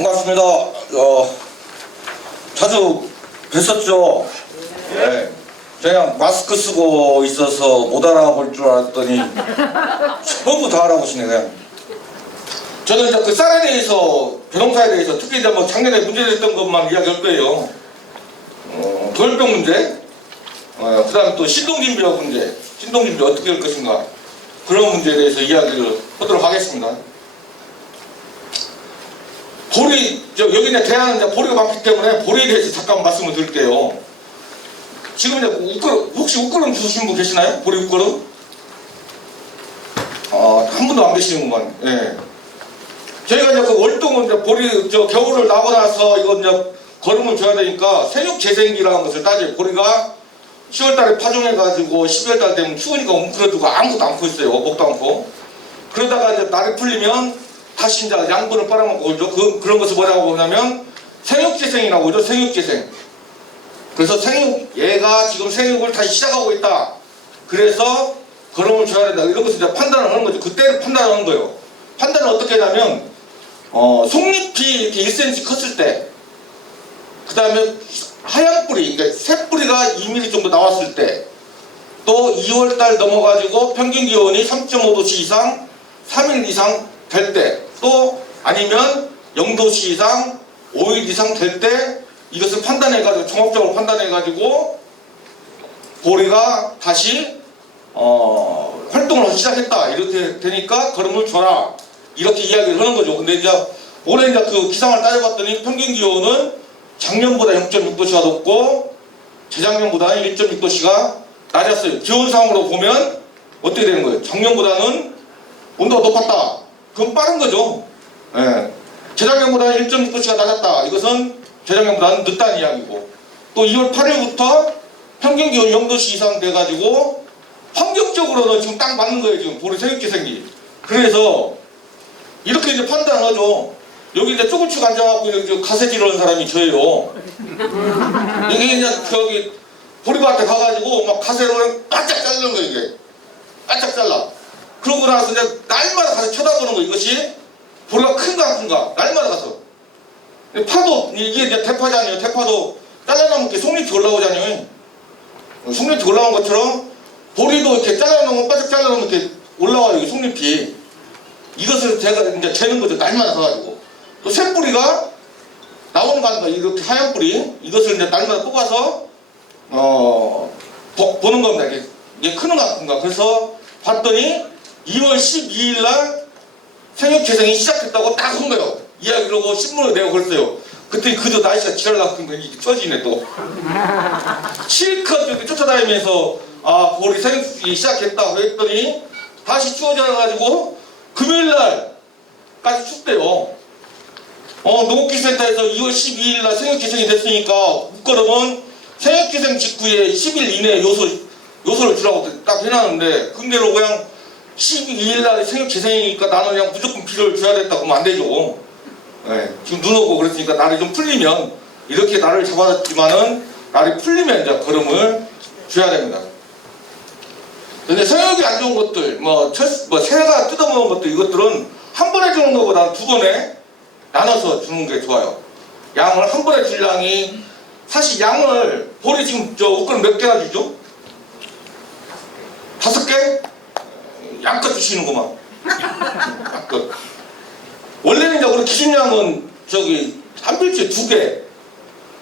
반갑습니다. 자주 뵀었죠? 네. 그냥 마스크 쓰고 있어서 못 알아볼 줄 알았더니 전부 다 알아보시네, 그냥. 저는 이제 그 쌀에 대해서, 벼농사에 대해서, 특히 이제 뭐 작년에 문제됐던 것만 이야기할 거예요. 돌병 문제, 그 다음에 또 신동진비역 문제, 신동진비 어떻게 할 것인가, 그런 문제에 대해서 이야기를 하도록 하겠습니다. 보리, 여기 이제 대안은 이제 보리가 많기 때문에 보리에 대해서 잠깐 말씀을 드릴게요. 지금 이제 혹시 웃거름 주신 분 계시나요? 보리 웃거름? 한 분도 안 계시는구만. 예. 저희가 이제 그 월동은 이제 보리, 겨울을 나고 나서 이거 이제 거름을 줘야 되니까 생육재생기라는 것을 따져요. 보리가 10월달에 파종해가지고 12월달 되면 추우니까 웅크러지고 아무것도 안 커있어요. 먹도 않고. 그러다가 이제 날이 풀리면 다시 이제 양분을 빨아먹고 그러죠. 그런 것을 뭐라고 하냐면 생육재생이라고 그러죠. 생육재생. 그래서 얘가 지금 생육을 다시 시작하고 있다. 그래서 거름을 줘야 된다. 이런 것을 이제 판단을 하는 거죠. 그때를 판단하는 거예요. 판단은 어떻게 하냐면, 속잎이 이렇게 1cm 컸을 때, 그 다음에 하얀 뿌리, 그러니까 새 뿌리가 2mm 정도 나왔을 때, 또 2월달 넘어가지고 평균 기온이 3.5도씨 이상, 3일 이상 될 때, 또 아니면 0도씨 이상, 5일 이상 될 때, 이것을 판단해가지고, 종합적으로 판단해가지고, 보리가 다시, 활동을 하기 시작했다. 이렇게 되니까 거름을 줘라. 이렇게 이야기를 하는 거죠. 근데 이제 올해 이제 그 기상을 따져봤더니 평균 기온은 작년보다 0.6도씨가 높고 재작년보다는 1.6도씨가 낮았어요. 기온상으로 보면 어떻게 되는 거예요? 작년보다는 온도가 높았다. 그건 빠른 거죠. 예. 재작년보다는 1.6도씨가 낮았다. 이것은 재작년보다는 늦다는 이야기고, 또 2월 8일부터 평균 기온 0도씨 이상 돼가지고 환경적으로는 지금 딱 맞는 거예요. 지금 보리 생육재생기. 그래서 이렇게 이제 판단을 하죠. 여기 이제 쪼글쭉 앉아갖고 이렇게 가세질 하는 사람이 저예요. 이게 그냥 저기 보리밭에 가가지고 막 가세로 그냥 바짝 자르는 거예요. 이게 바짝 잘라. 그러고 나서 이제 날마다 가서 쳐다보는 거. 이것이 보리가 큰가 안 큰가 날마다 가서. 파도 이게 이제 대파잖아요. 대파도 잘라놓으면 이렇게 속잎이 올라오잖아요. 속잎이 올라온 것처럼 보리도 이렇게 잘라놓으면 바짝 잘라놓으면 이렇게 올라와요. 이 속잎이. 이것을 제가 이제 재는 거죠. 날마다 가가지고. 또 새뿌리가 나오는 거 아닌가. 이렇게 하얀 뿌리. 이것을 이제 날마다 뽑아서, 보는 겁니다. 이게 크는가 안 큰가. 그래서 봤더니 2월 12일 날 생육재생이 시작했다고 딱 한 거예요. 이야기를 하고 신문을 내고 그랬어요. 그때 그저 날씨가 지랄나고 이게 쪄지네 또. 실컷 이렇게 쫓아다니면서 보리 생육이 시작했다고 했더니 다시 추워져가지고 금요일날까지 춥대요. 농업기술센터에서 2월 12일날 생육재생이 됐으니까 웃거름은 생육재생 직후에 10일 이내에 요소를 주라고 딱 해놨는데, 근데로 그냥 12일날 생육재생이니까 나는 그냥 무조건 비료를 줘야 된다 그러면 안 되죠. 네, 지금 눈 오고 그랬으니까 날이 좀 풀리면, 이렇게 날을 잡았지만은 날이 풀리면 이제 거름을 줘야 됩니다. 근데 생육이 안 좋은 것들, 새가 뜯어먹은 것들, 이것들은 한 번에 주는 것보다 두 번에 나눠서 주는 게 좋아요. 양을 한 번에 줄 양이, 사실 양을, 보리 지금 웃거름 몇 개나 주죠? 5개? 양껏 주시는구만. 양껏. 원래는 이제 우리 기준량은 한 필지에 2개.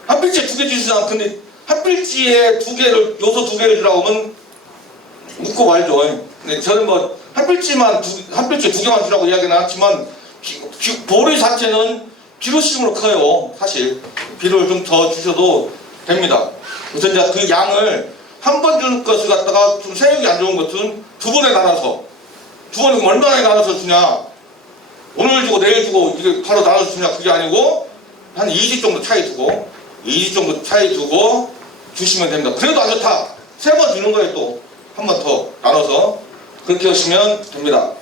한 필지에 2개 주시잖아. 근데 한 필지에 요소 2개를 주라고 하면 웃고 말죠. 근데 저는 한 필지에 2개만 주라고 이야기는 하지만, 보리 자체는 비료식으로 커요. 사실. 비료를 좀 더 주셔도 됩니다. 그래서 이제 그 양을 한 번 주는 것을 갖다가 좀 생육이 안 좋은 것은 2번에 나눠서, 2번에 얼마나 나눠서 주냐. 오늘 주고 내일 주고 이게 바로 나눠서 주냐. 그게 아니고, 한 2주 정도 차이 두고, 2주 정도 차이 두고 주시면 됩니다. 그래도 안 좋다. 3번 주는 거예요. 또 한 번 더 나눠서 그렇게 하시면 됩니다.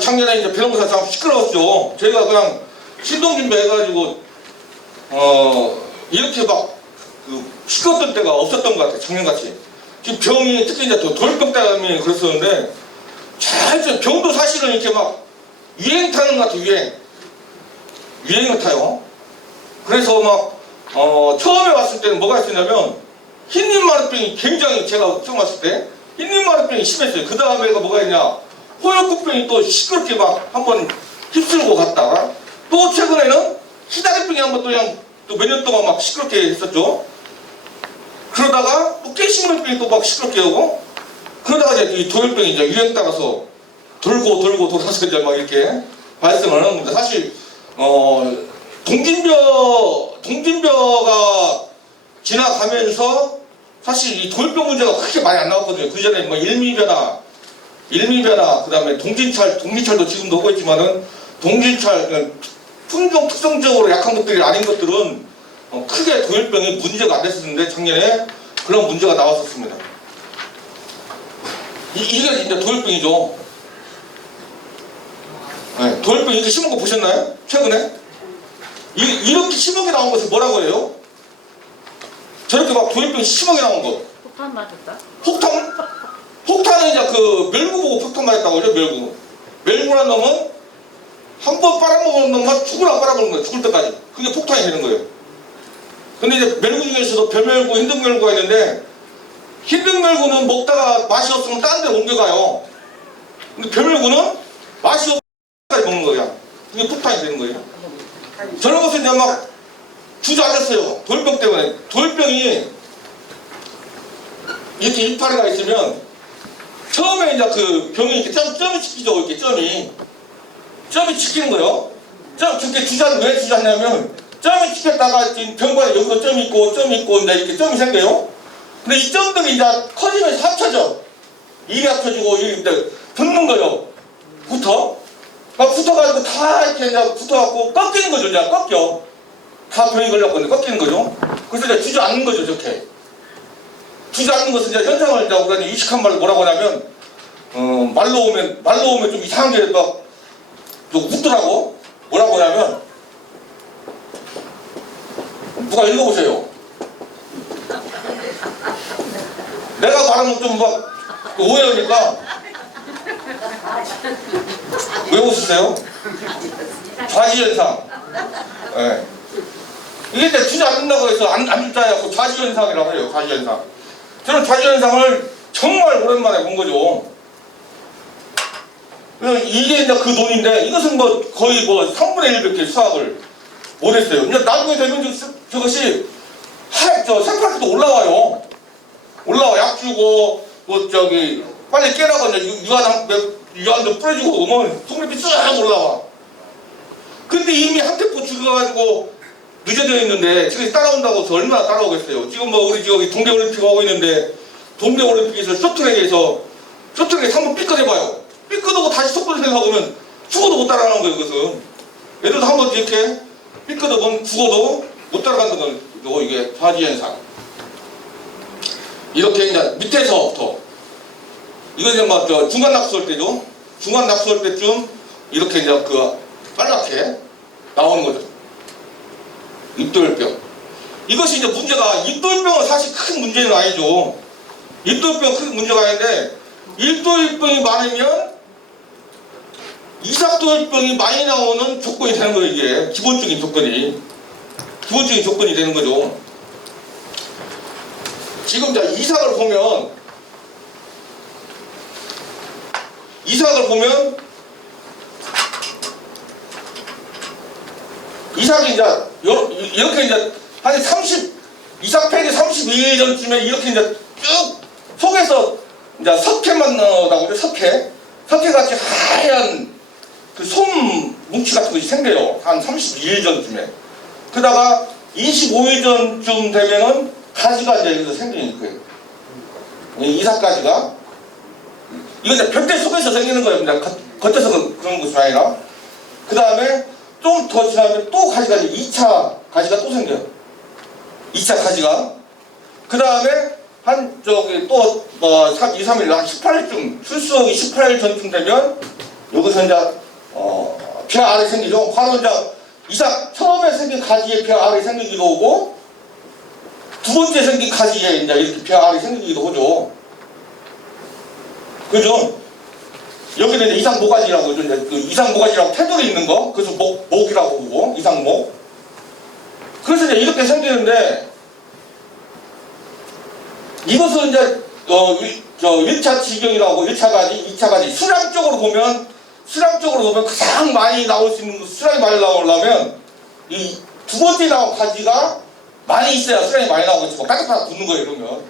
작년에 이제 벼농사 참 시끄러웠죠. 저희가 그냥 신동진비 해가지고 이렇게 막 시끄럽던 때가 없었던 것 같아요. 작년같이. 지금 병이 특히 이제 돌병 때문에 그랬었는데, 병도 사실은 이렇게 막 유행 타는 것 같아요. 유행. 유행을 타요. 그래서 막 처음에 왔을 때는 뭐가 있었냐면 흰잎마루병이 굉장히, 제가 처음 왔을 때 흰잎마루병이 심했어요. 그 다음에가 뭐가 있냐, 호역구병이 또 시끄럽게 막 한번 휩쓸고 갔다가, 또 최근에는 희다리병이 한번 또 그냥 또 몇 년 동안 막 시끄럽게 했었죠. 그러다가 또 깨식물병이 또 막 시끄럽게 하고, 그러다가 이제 이 도열병이 이제 유행 따라서 돌고 돌아서 이제 막 이렇게 발생을 하는 겁니다. 사실 동진벼가 지나가면서 사실 이 도열병 문제가 그렇게 많이 안 나왔거든요. 그 전에 뭐 일미벼나 그다음에 동진철도 지금도 오고 있지만은 동진철 품종 특성적으로 약한 것들이 아닌 것들은 크게 도열병이 문제가 안 됐었는데 작년에 그런 문제가 나왔었습니다. 이게 이제 도열병이죠. 네, 도열병 이렇게 심은 거 보셨나요? 최근에? 이렇게 심하게 나온 것을 뭐라고 해요? 저렇게 막 도열병 심하게 나온 거. 폭탄 맞았다? 폭탄은 이제 그 멸구 보고 폭탄 맞았다고 하죠, 멸구. 멸구라는 놈은 한 번 빨아먹은 놈만 죽으라 빨아먹는 거예요, 죽을 때까지. 그게 폭탄이 되는 거예요. 근데 이제 멸구 중에서도 별멸구, 흰등멸구가 있는데, 흰등멸구는 먹다가 맛이 없으면 딴 데 옮겨가요. 근데 별멸구는 맛이 없으면 먹는 거야. 그게 폭탄이 되는 거예요. 저런 것은 이제 막 주저앉았어요. 돌병 때문에. 돌병이 이렇게 이파리가 있으면 처음에 이제 그 병이 이렇게 점이 찍히죠. 이렇게 점이 찍히는 거예요. 왜 주저앉냐면 점이 찍혔다가 병관에 여기도 점이 있고 이제 이렇게 점이 생겨요. 근데 이 점들이 이제 커지면서 합쳐져. 이게 합쳐지고 이게 붙는 거예요. 붙어가지고 다 이렇게 이제 붙어갖고 꺾이는 거죠. 이제 꺾여. 다 병이 걸렸거든요. 꺾이는 거죠. 그래서 이제 주저앉는 거죠. 저렇게. 주저앉는 것은 이제 현상을 이제 우리가 이식한 말로 뭐라고 하냐면, 말로 오면 좀 이상한 게 막 웃더라고. 뭐라고 하냐면, 누가 읽어보세요. 내가 말하면 좀 막 오해하니까. 왜 웃으세요? 좌지현상. 네. 이게 이제 주저앉는다고 해서 안 주자야고 좌지현상이라고 해요. 좌지현상. 저는 좌지현상을 정말 오랜만에 본 거죠. 이게 이제 그 논인데, 이것은 뭐 거의 뭐 3분의 1밖에 수학을 못했어요. 이제 나중에 되면 저것이 새파랗게도 올라와요. 약 주고, 빨리 깨라고 이제 유한도 뿌려주고 오면 속립이 쫙 올라와. 근데 이미 한 템포 죽어가지고 늦어져 있는데 지금 따라온다고 해서 얼마나 따라오겠어요. 지금 뭐 우리 저기 동계올림픽 하고 있는데, 동계올림픽에서 쇼트랙에서 한번 삐끗해봐요. 삐끗하고 다시 속도를 생각하면 죽어도 못 따라가는 거예요. 그것은 얘들도 한번 이렇게 삐끗하면 죽어도 못 따라간다는 거. 이게 좌지현상. 이렇게 이제 밑에서부터 이거 이제 막 중간 낙수할 때죠. 중간 낙수할 때쯤 이렇게 이제 빨갛게 나오는 거죠. 입돌병. 이것이 이제 문제가, 입돌병은 사실 큰 문제는 아니죠. 입돌병 큰 문제가 아닌데, 입돌병이 많으면 이삭돌병이 많이 나오는 조건이 되는 거예요. 이게 기본적인 조건이 되는 거죠. 지금 이제 이삭을 보면 이삭이 이제 이렇게 이제 한 이삭 페이지 32일 전쯤에 이렇게 이제 쭉 속에서 이제 석회만 나오다고 그래. 석회같이 하얀 그 솜 뭉치 같은 것이 생겨요. 한 32일 전쯤에. 그러다가 25일 전쯤 되면은 가지가 이제 여기서 생기는 거예요. 이삭가지가. 이건 이제 벽대 속에서 생기는 거예요. 이제 겉에서 그런 것이 아니라. 그 다음에 좀 더 지나면 또 가지가 2차 가지가 또 생겨요. 2차 가지가. 그 다음에 또 2, 3일, 한 18일쯤, 출수하기 18일 전쯤 되면 여기서 이제 벼 알이 생기죠. 바로 이제 이삭 처음에 생긴 가지에 벼 알이 생기기도 하고, 두 번째 생긴 가지에 이제 이렇게 벼 알이 생기기도 하죠. 그죠? 여기는 이제 이상모가지라고, 이제 그 이상모가지라고 테두리 있는 거, 그래서 목이라고 보고, 이상목. 그래서 이제 이렇게 생기는데, 이것은 이제, 1차 지경이라고, 1차 가지, 2차 가지. 수량적으로 보면 가장 많이 나올 수 있는, 수량이 많이 나오려면, 이 두 번째 나온 가지가 많이 있어야 수량이 많이 나오고, 까딱까딱 붙는 거예요, 이러면.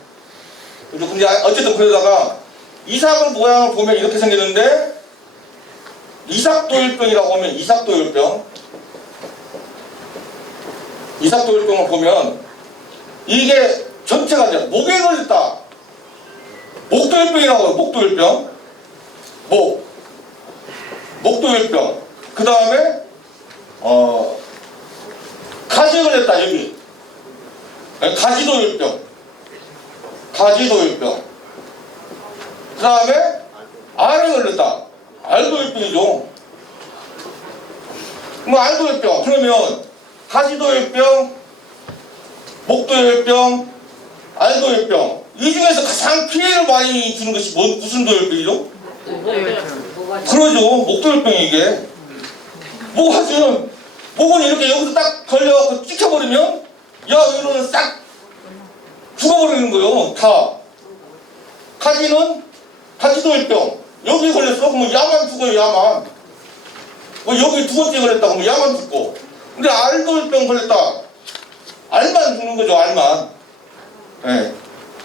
근데 어쨌든 그러다가, 이삭을 모양을 보면 이렇게 생겼는데, 이삭도일병이라고 하면 이삭도일병. 이삭도일병을 보면, 이게 전체가 이제 목에 걸렸다. 목도일병이라고 해요, 목도일병. 목도일병. 그 다음에, 가지에 걸렸다, 여기. 가지도일병. 가지도일병. 그 다음에, 알에 걸렸다. 알도일병이죠. 뭐, 알도일병. 그러면, 가지도일병, 목도일병, 알도일병. 이 중에서 가장 피해를 많이 주는 것이 무슨 도일병이죠? 그러죠. 목도일병이 이게. 목은 이렇게 여기서 딱 걸려갖고 찍혀버리면, 야, 이거는 싹 죽어버리는 거예요. 다. 가지도일병. 여기 걸렸어? 그러면 야만 죽어요, 야만. 여기 두 번째 걸렸다. 그러면 야만 죽고. 근데 알도일병 걸렸다. 알만 죽는 거죠, 알만. 예.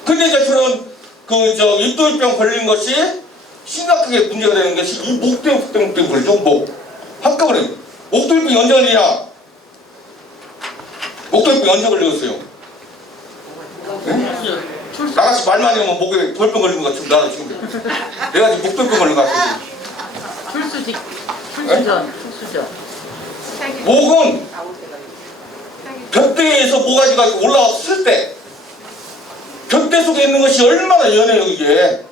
근데 이제 그런, 입도일병 걸린 것이 심각하게 문제가 되는 것이 이 목도일병 때문에 걸리죠, 한꺼번에. 목도일병이 언제 걸리냐? 목도일병이 언제 걸렸어요? 예? 나같이 말 많이 하면 목에 돌병 걸린 것 같으면 나도 지금. 내가 지금 목도일병 걸린 것 같아. 출수전. 목은 벽대에서 모가지가 올라왔을 때, 벽대 속에 있는 것이 얼마나 연해요, 이게.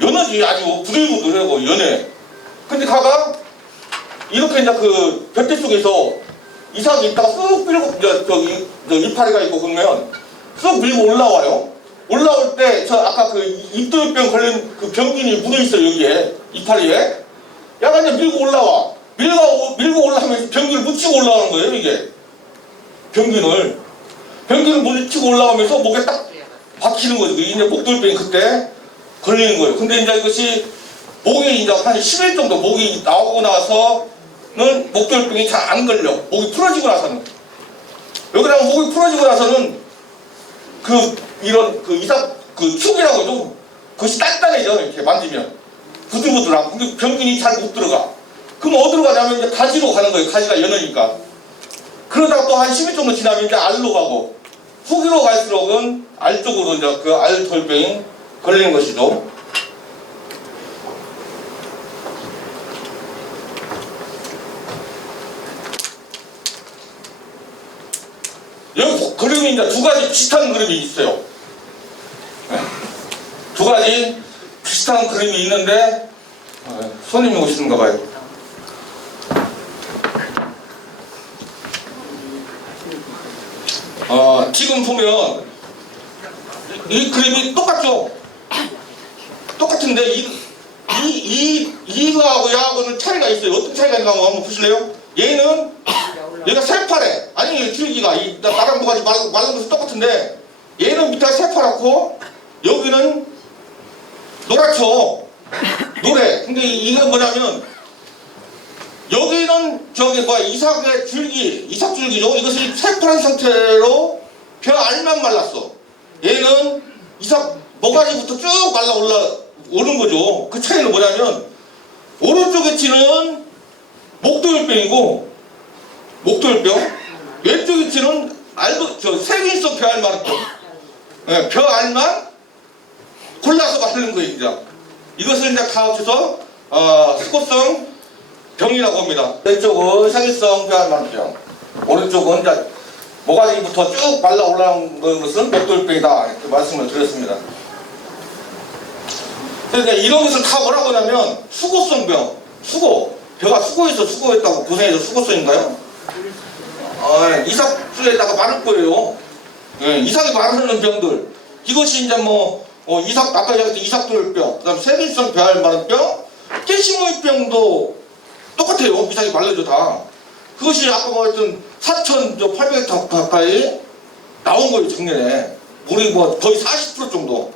연하지, 아주 부들부들하고 연해. 근데 가가, 이렇게 이제 그 벽대 속에서 이삭이 있다가 쑥 밀고, 이제 이파리가 있고 그러면 쑥 밀고 올라와요. 올라올 때, 아까 그 입도병 걸린 그 병균이 묻어있어요, 여기에. 이파리에. 약간 이제 밀고 올라와. 밀고 올라오면서 병균을 묻히고 올라오는 거예요, 이게. 병균을 묻히고 올라오면서 목에 딱 박히는 거죠. 이제 목도일병이 그때 걸리는 거예요. 근데 이제 이것이 목이 이제 한 10일 정도 목이 나오고 나서는 목도일병이 잘 안 걸려. 목이 풀어지고 나서는. 여기다가 목이 풀어지고 나서는 이삭 축이라고 해도 그것이 단단해져. 이렇게 만지면. 부들부들하고. 근데 병균이 잘 못 들어가. 그럼 어디로 가냐면 이제 가지로 가는 거예요. 가지가 연하니까. 그러다가 또 한 10일 정도 지나면 이제 알로 가고, 후기로 갈수록은 알 쪽으로 이제 그 알도일병이 걸리는 것이죠. 여기 그림이 이제 두 가지 비슷한 그림이 있어요. 두 가지 비슷한 그림이 있는데, 손님이 오시는가 봐요. 지금 보면 이 그림이 똑같죠? 똑같은데 이거하고 야하고는 차이가 있어요. 어떤 차이가 있나 한번 보실래요? 얘가 새파래. 아니 줄기가 나랑 뭐가지 말른 것은 똑같은데 얘는 밑에가 새파랗고 여기는 노랗죠. 노래. 근데 이건 뭐냐면 여기는 이삭의 줄기, 이삭줄기죠. 이것이 새파란 상태로 벼 알만 말랐어. 얘는 이삭 모가지부터 쭉 말라 올라오는 거죠. 그 차이는 뭐냐면 오른쪽에 치는 목도일병이고 목도일병, 왼쪽에 치는 세균성 벼알만 벼알만 골라서 바르는 거예요. 이제 이것을 이제 다 합쳐서 스코성 병이라고 합니다. 왼쪽은 세균성 벼알만병, 오른쪽은 이제 모가지부터 쭉 말라 올라온 것은 목도일병이다 이렇게 말씀을 드렸습니다. 그러니까 이런 것을 다 뭐라고 하냐면 수고성병, 벼가 수고했다고 고생해서 수고성인가요? 이삭주에다가 마를 거예요. 이삭이 마르는 병들. 이것이 이제 아까 얘기했던 이삭도일병, 그 다음 세균성 벼알 마른병, 깨시모이병도 똑같아요. 이상이 말려져 다. 그것이 아까 말했던 4,800헥타 가까이 나온 거예요, 작년에. 우리 뭐 거의 40% 정도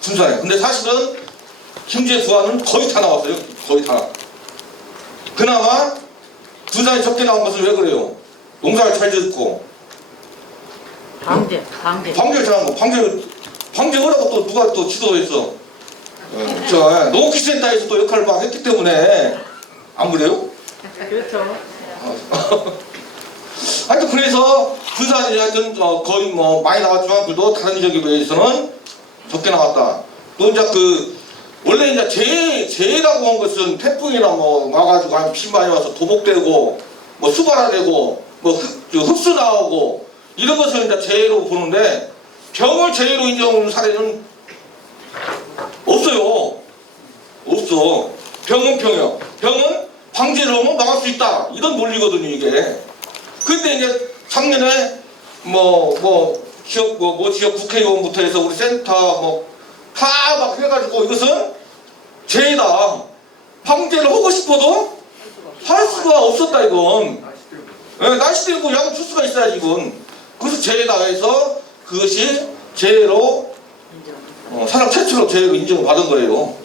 분산해. 근데 사실은 김제수화는 거의 다 나왔어요. 거의 다. 그나마 분산이 적게 나온 것은 왜 그래요? 농사를 잘 짓고. 방제. 잘한 거. 방제하라고 또 누가 또 지도했어. 저 농기센터에서 또 역할을 막 했기 때문에. 안 그래요? 그렇죠. 하여튼 그래서 분산이 하여튼 거의 뭐 많이 나왔지만 그래도 다른 지역에 비해서는 적게 나왔다. 또 이제 원래 이제 재해라고 한 것은 태풍이나 뭐 와가지고 한 비 많이 와서 도복되고 뭐 수발화되고 뭐 흡수 나오고 이런 것을 이제 재해로 보는데 병을 재해로 인정하는 사례는 없어요. 없어. 병은 병이야. 병은 방제를 하면 막을 수 있다. 이런 논리거든요, 이게. 근데 이제 작년에 지역 지역 국회의원부터 해서 우리 센터 다 막 해가지고 이것은 죄다. 방제를 하고 싶어도 할 수가 없었다 이건. 날씨 들고 양 줄 수가 있어야지 이건. 그래서 죄다 해서 그것이 죄로 사람 최초로 죄로 인정을 받은 거예요.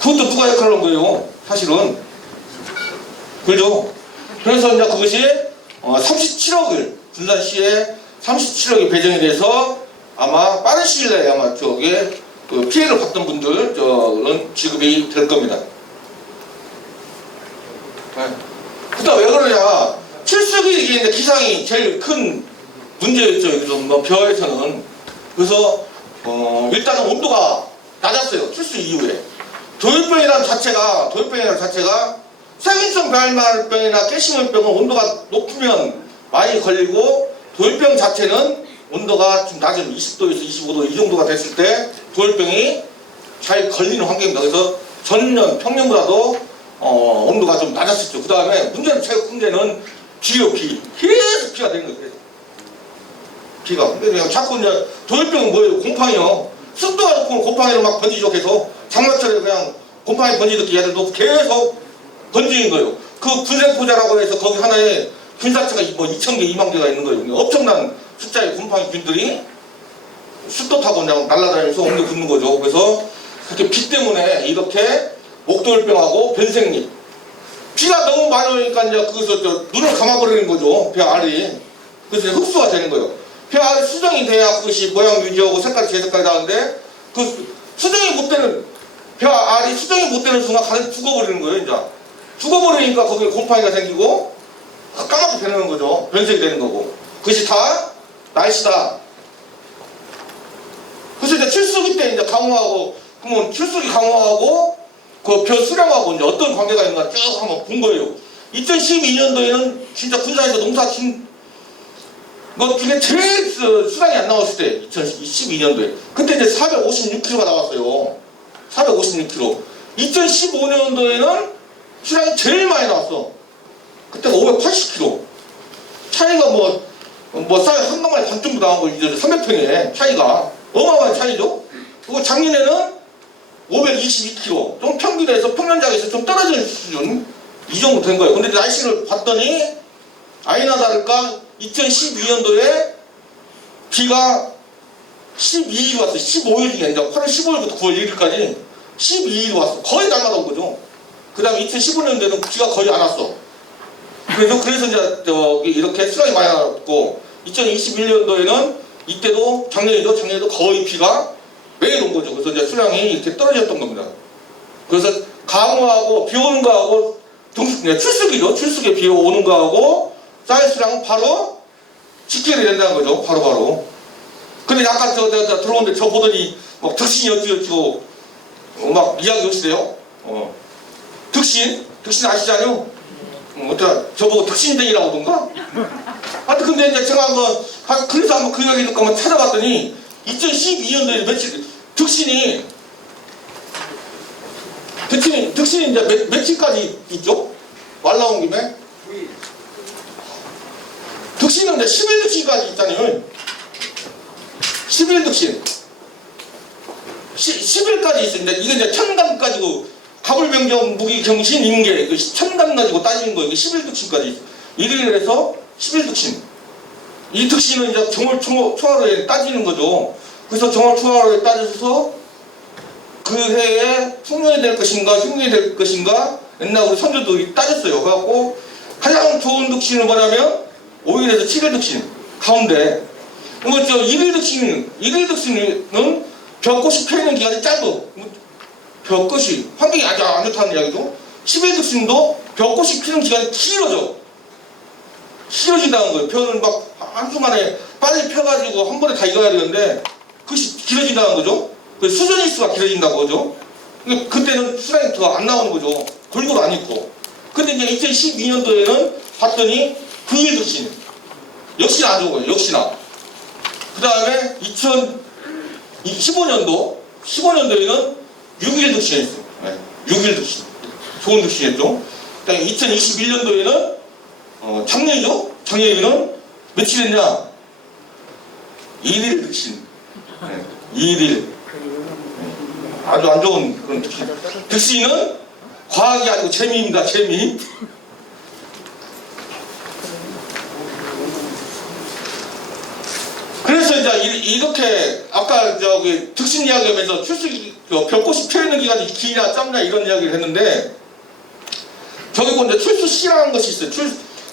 그것도 누가 역할을 한 거예요, 사실은. 그죠? 그래서 이제 그것이 37억을 분산시에 37억이 배정이 돼서 아마 빠른 시일 내에 아마 저게 그 피해를 받던 분들은 지급이 될 겁니다. 그다음 왜 그러냐? 출석이 이게 이제 기상이 제일 큰 문제였죠. 여기서 뭐 벼에서는. 그래서 일단은 온도가 낮았어요. 출수 이후에. 도열병이라는 자체가 세균성 발말병이나 깨시모병은 온도가 높으면 많이 걸리고 도열병 자체는 온도가 좀 낮은 20도에서 25도 이 정도가 됐을 때 도열병이 잘 걸리는 환경입니다. 그래서 전년 평년보다도 온도가 좀 낮았었죠. 그 다음에 최고 문제는 비요. 계속 비가 되는 거예요. 비가. 근데 그냥 자꾸 이제 도열병은 뭐예요? 곰팡이요. 습도가 높으면 곰팡이를 막 번지죠. 계속 장마철에 그냥 곰팡이 번지듯이 얘들도 계속 번지는 거예요. 그 군생포자라고 해서 거기 하나에 균사체가 뭐 2,000개, 2만 개가 있는 거예요. 엄청난 숫자의 곰팡이 균들이 숫도 타고 그냥 날아다니면서 옮겨 붙는 거죠. 그래서 그렇게 비 때문에 이렇게 목도열병하고 변생잎. 비가 너무 많이 오니까 이제 그것을 눈을 감아버리는 거죠. 벼 알이. 그래서 흡수가 되는 거예요. 벼 알이 수정이 돼야 그것이 모양 유지하고 색깔이 제 색깔이 나는데 그 수정이 못 되는 벼 알이 수정이 못 되는 순간 가득 죽어버리는 거예요. 이제 죽어버리니까 거기에 곰팡이가 생기고 까맣게 변하는 거죠. 변색이 되는 거고. 그것이 다 날씨다. 그래서 이제 출수기 때 이제 강화하고 그러면 출수기 강화하고 그 벼 수량하고 이제 어떤 관계가 있는가 쭉 한번 본 거예요. 2012년도에는 진짜 군산에서 농사 진 것 중에 제일 수량이 안 나왔을 때 2012년도에 그때 이제 456kg가 나왔어요. 456kg. 2015년도에는 수량이 제일 많이 나왔어. 그때가 580kg. 차이가 쌀 한 방울에 반 정도 나온 거 이제 300평에 차이가 어마어마한 차이죠. 그리고 작년에는 522kg. 좀 평균에서 평년작에서 좀 떨어지는 수준 이 정도 된 거예요. 근데 날씨를 봤더니 아니나 다를까 2012년도에 비가 12일이 왔어. 15일이 아니라 8월 15일부터 9월 1일까지 12일이 왔어. 거의 날마다 온 거죠. 그 다음에 2015년도에는 비가 거의 안 왔어. 그래서 이제 이렇게 수량이 많이 나왔고 2021년도에는 이때도 작년에도 거의 비가 매일 온 거죠. 그래서 이제 수량이 이렇게 떨어졌던 겁니다. 그래서 강우하고 비 오는 거하고 출수기죠. 출수기에 비 오는 거하고 쌀 수량은 바로 직결이 된다는 거죠. 바로. 근데 약간 내가 들어오는데 저 보더니 막 득신이 어찌고 막 이야기 하시대요. 득신 아시잖아요? 저보고 득신댕이라고 하던가? 하여튼 근데 이제 제가 그래서 한번 그 이야기 듣고 한번 찾아봤더니 2012년도에 득신이 이제 며칠까지 있죠? 말 나온 김에 득신은 이제 10일 득신까지 있잖아요. 10일 득신 10일까지 있습니다. 이게 이제 천간까지고 가불병정 무기경신 임계 그 첨단 가지고 따지는 거예요. 11득신까지 1일에서 11득신. 이 득신은 이제 정월 초하루에 따지는 거죠. 그래서 정월 초하루에 따져서 그 해에 풍년이 될 것인가 흉년이 될 것인가 옛날 우리 선조들이 따졌어요. 그래갖고 가장 좋은 득신은 뭐냐면 5일에서 7일 득신 가운데 뭐 저 1일 득신은 벽꽃이 펴있는 기간이 짧고 벽꽃이 환경이 아주 안 좋다는 이야기죠. 10일 득신도 벽꽃이 피는 기간이 길어진다는 거예요. 벼는 막 한주 만에 빨리 펴가지고 한 번에 다 익어야 되는데 그것이 길어진다는 거죠. 수전일수가 길어진다고 하죠. 그때는 수량이 더 안 나오는 거죠. 골고루 안 있고. 근데 이제 2012년도에는 봤더니 9일 득신. 역시나 안 좋은 거예요. 역시나. 그 다음에 2015년도에는 6일 득신했어요. 네, 6일 득신. 좋은 득신했죠. 그 다음에 2021년도에는 작년이죠? 작년에는 며칠 했냐? 1일 득신. 네, 2일. 아주 안 좋은 그런 득신. 득신은 과학이 아니고 재미입니다. 재미. 그래서 이제 이렇게 아까 저기 득신 이야기하면서 벽꽃이 펴있는 기간이 기냐 짧냐 이런 이야기를 했는데 저기 보면 출수시라는 것이 있어요.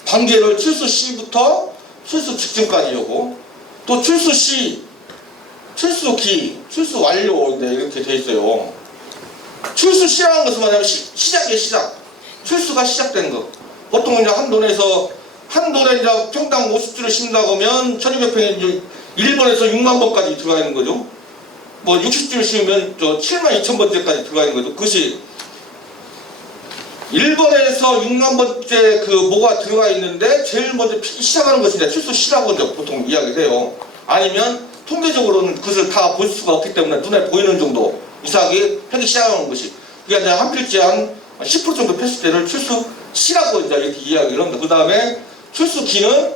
방제를 출수시부터 출수 직전까지 오고 또 출수시, 출수기, 출수완료 이렇게 돼 있어요. 출수시라는 것은 뭐냐면 시작이에요. 시작. 출수가 시작된 거. 보통 이제 한 돈에 이제 평당 50주를 심는다고 하면 1200평이 이제 1번에서 6만 번까지 들어가 있는 거죠. 뭐 60주를 심으면 7만 2천 번째까지 들어가 있는 거죠. 그것이 1번에서 6만 번째 그 뭐가 들어가 있는데 제일 먼저 피기 시작하는 것이 이제 출수시라고 이제 보통 이야기를 해요. 아니면 통계적으로는 그것을 다 볼 수가 없기 때문에 눈에 보이는 정도 이상하게 펴기 시작하는 것이 그게 이제 한 필지 한 10% 정도 폈을 때를 출수시라고 이제 이렇게 이야기를 합니다. 그 다음에 출수기는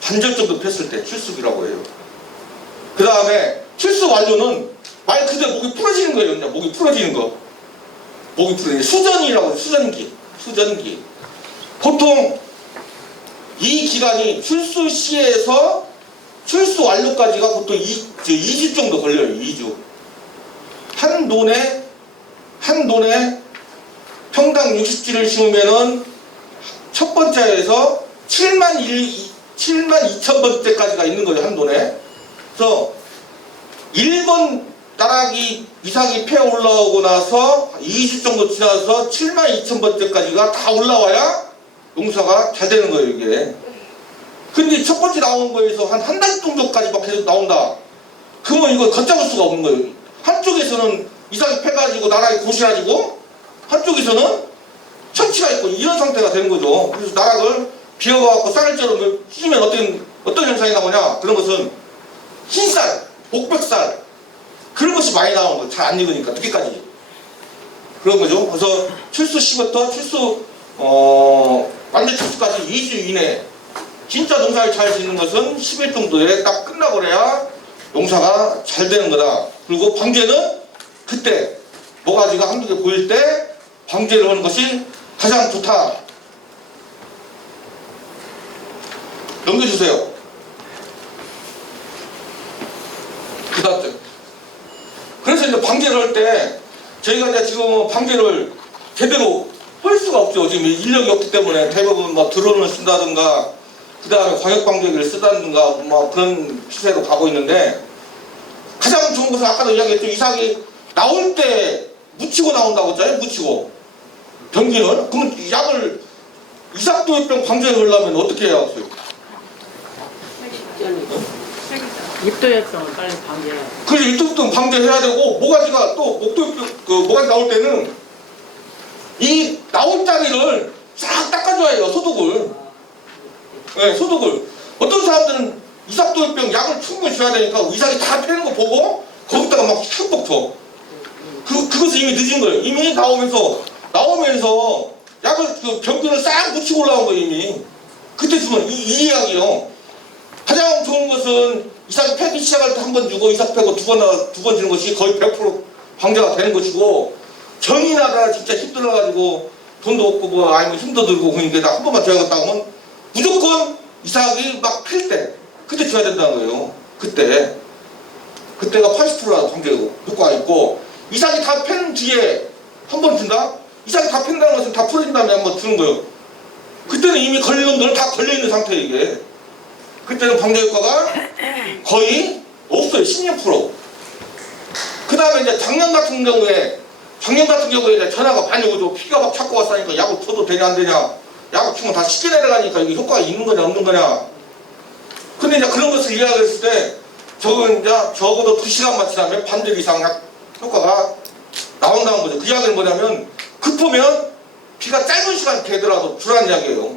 반절 정도 폈을 때 출수기라고 해요. 그 다음에 출수완료는 말 그대로 목이 풀어지는 거예요. 그냥 목이 풀어지는 거. 목이 풀어지는 수전이라고 해요. 수전기. 보통 이 기간이 출수시에서 출수완료까지가 보통 2주 정도 걸려요. 2주. 한 돈에 평당 60지를 심으면은 첫 번째에서 7만 2천 번째까지가 있는 거예요. 한 돈에. 그래서 1번 나락이 이삭이 펴 올라오고 나서 2주 정도 지나서 7만 2천 번째까지가 다 올라와야 농사가 잘 되는 거예요. 이게. 근데 첫 번째 나오는 거에서 한 달 정도까지 막 계속 나온다. 그러면 이거 걷잡을 수가 없는 거예요. 한쪽에서는 이삭이 펴가지고 나락이 고시라지고 한쪽에서는 천치가 있고 이런 상태가 되는 거죠. 그래서 나락을 비워갖고 쌀을 쪄서 휘면 어떤 현상이 나오냐? 그런 것은 흰쌀, 목백쌀 그런 것이 많이 나오는 거예요. 잘 안 익으니까 늦게까지 그런 거죠. 그래서 출수시부터 완전 출수까지 2주 이내 진짜 농사를 잘 짓는 것은 10일 정도에 딱 끝나버려야 농사가 잘 되는 거다. 그리고 방제는 그때 모가지가 한두 개 보일 때 방제를 하는 것이 가장 좋다. 넘겨주세요. 그 다음 그래서 이제 방제를 할 때 저희가 이제 지금 방제를 제대로 할 수가 없죠. 지금 인력이 없기 때문에 대부분 뭐 드론을 쓴다든가 그 다음에 광역방제기를 쓰다든가 뭐 그런 추세로 가고 있는데 가장 좋은 것은 아까도 이야기했죠. 이삭이 나올 때 묻히고 나온다고 했잖아요. 묻히고 병균을. 그러면 약을 이삭도요병 방제를 하려면 어떻게 해야 하겠어요? 입도역병을 빨리 방제해야 돼. 그래서 입도요병 방제해야 되고 모가지가 또 목도요병 모가지 나올 때는 이 나올 자리를 싹 닦아줘야 해요. 소독을. 네, 소독을. 어떤 사람들은 이삭도요병 약을 충분히 줘야 되니까 이삭이 다 펴는 거 보고 거기다가 막 흠뻑 줘. 그것은 이미 늦은 거예요. 이미 나오면서 약을 병균을 싹 묻히고 올라온 거예요. 이미. 그때 주면 이 이야기요. 가장 좋은 것은 이삭이 펴기 시작할 때 한 번 주고 이삭 펴고 두 번 주는 것이 거의 100% 방제가 되는 것이고 정이 나다 진짜 힘들어가지고 돈도 없고 뭐 아니면 힘도 들고 그러니까 나 한 번만 줘야겠다 하면 무조건 이삭이 막 필 때 그때 줘야 된다는 거예요. 그때가 80%라도 관계 효과가 있고 이삭이 다 팬 뒤에 한 번 준다? 이삭이 다 팬다는 것은 다 풀어진 다음에 한 번 주는 거예요. 그때는 이미 걸리는 돈 다 걸려있는 상태예요 이게. 그때는 방제 효과가 거의 없어요. 16%. 그 다음에 이제 작년 같은 경우에 이제 전화가 많이 오죠. 피가 막 차고 왔으니까 약을 줘도 되냐 안 되냐. 약을 주면 다 쉽게 내려가니까 이게 효과가 있는 거냐 없는 거냐. 근데 이제 그런 것을 이야기했을 때 저건 이제 적어도 2시간만 지나면 반절 이상 효과가 나온다는 거죠. 그 이야기는 뭐냐면 급하면 피가 짧은 시간 되더라도 주라는 이야기예요.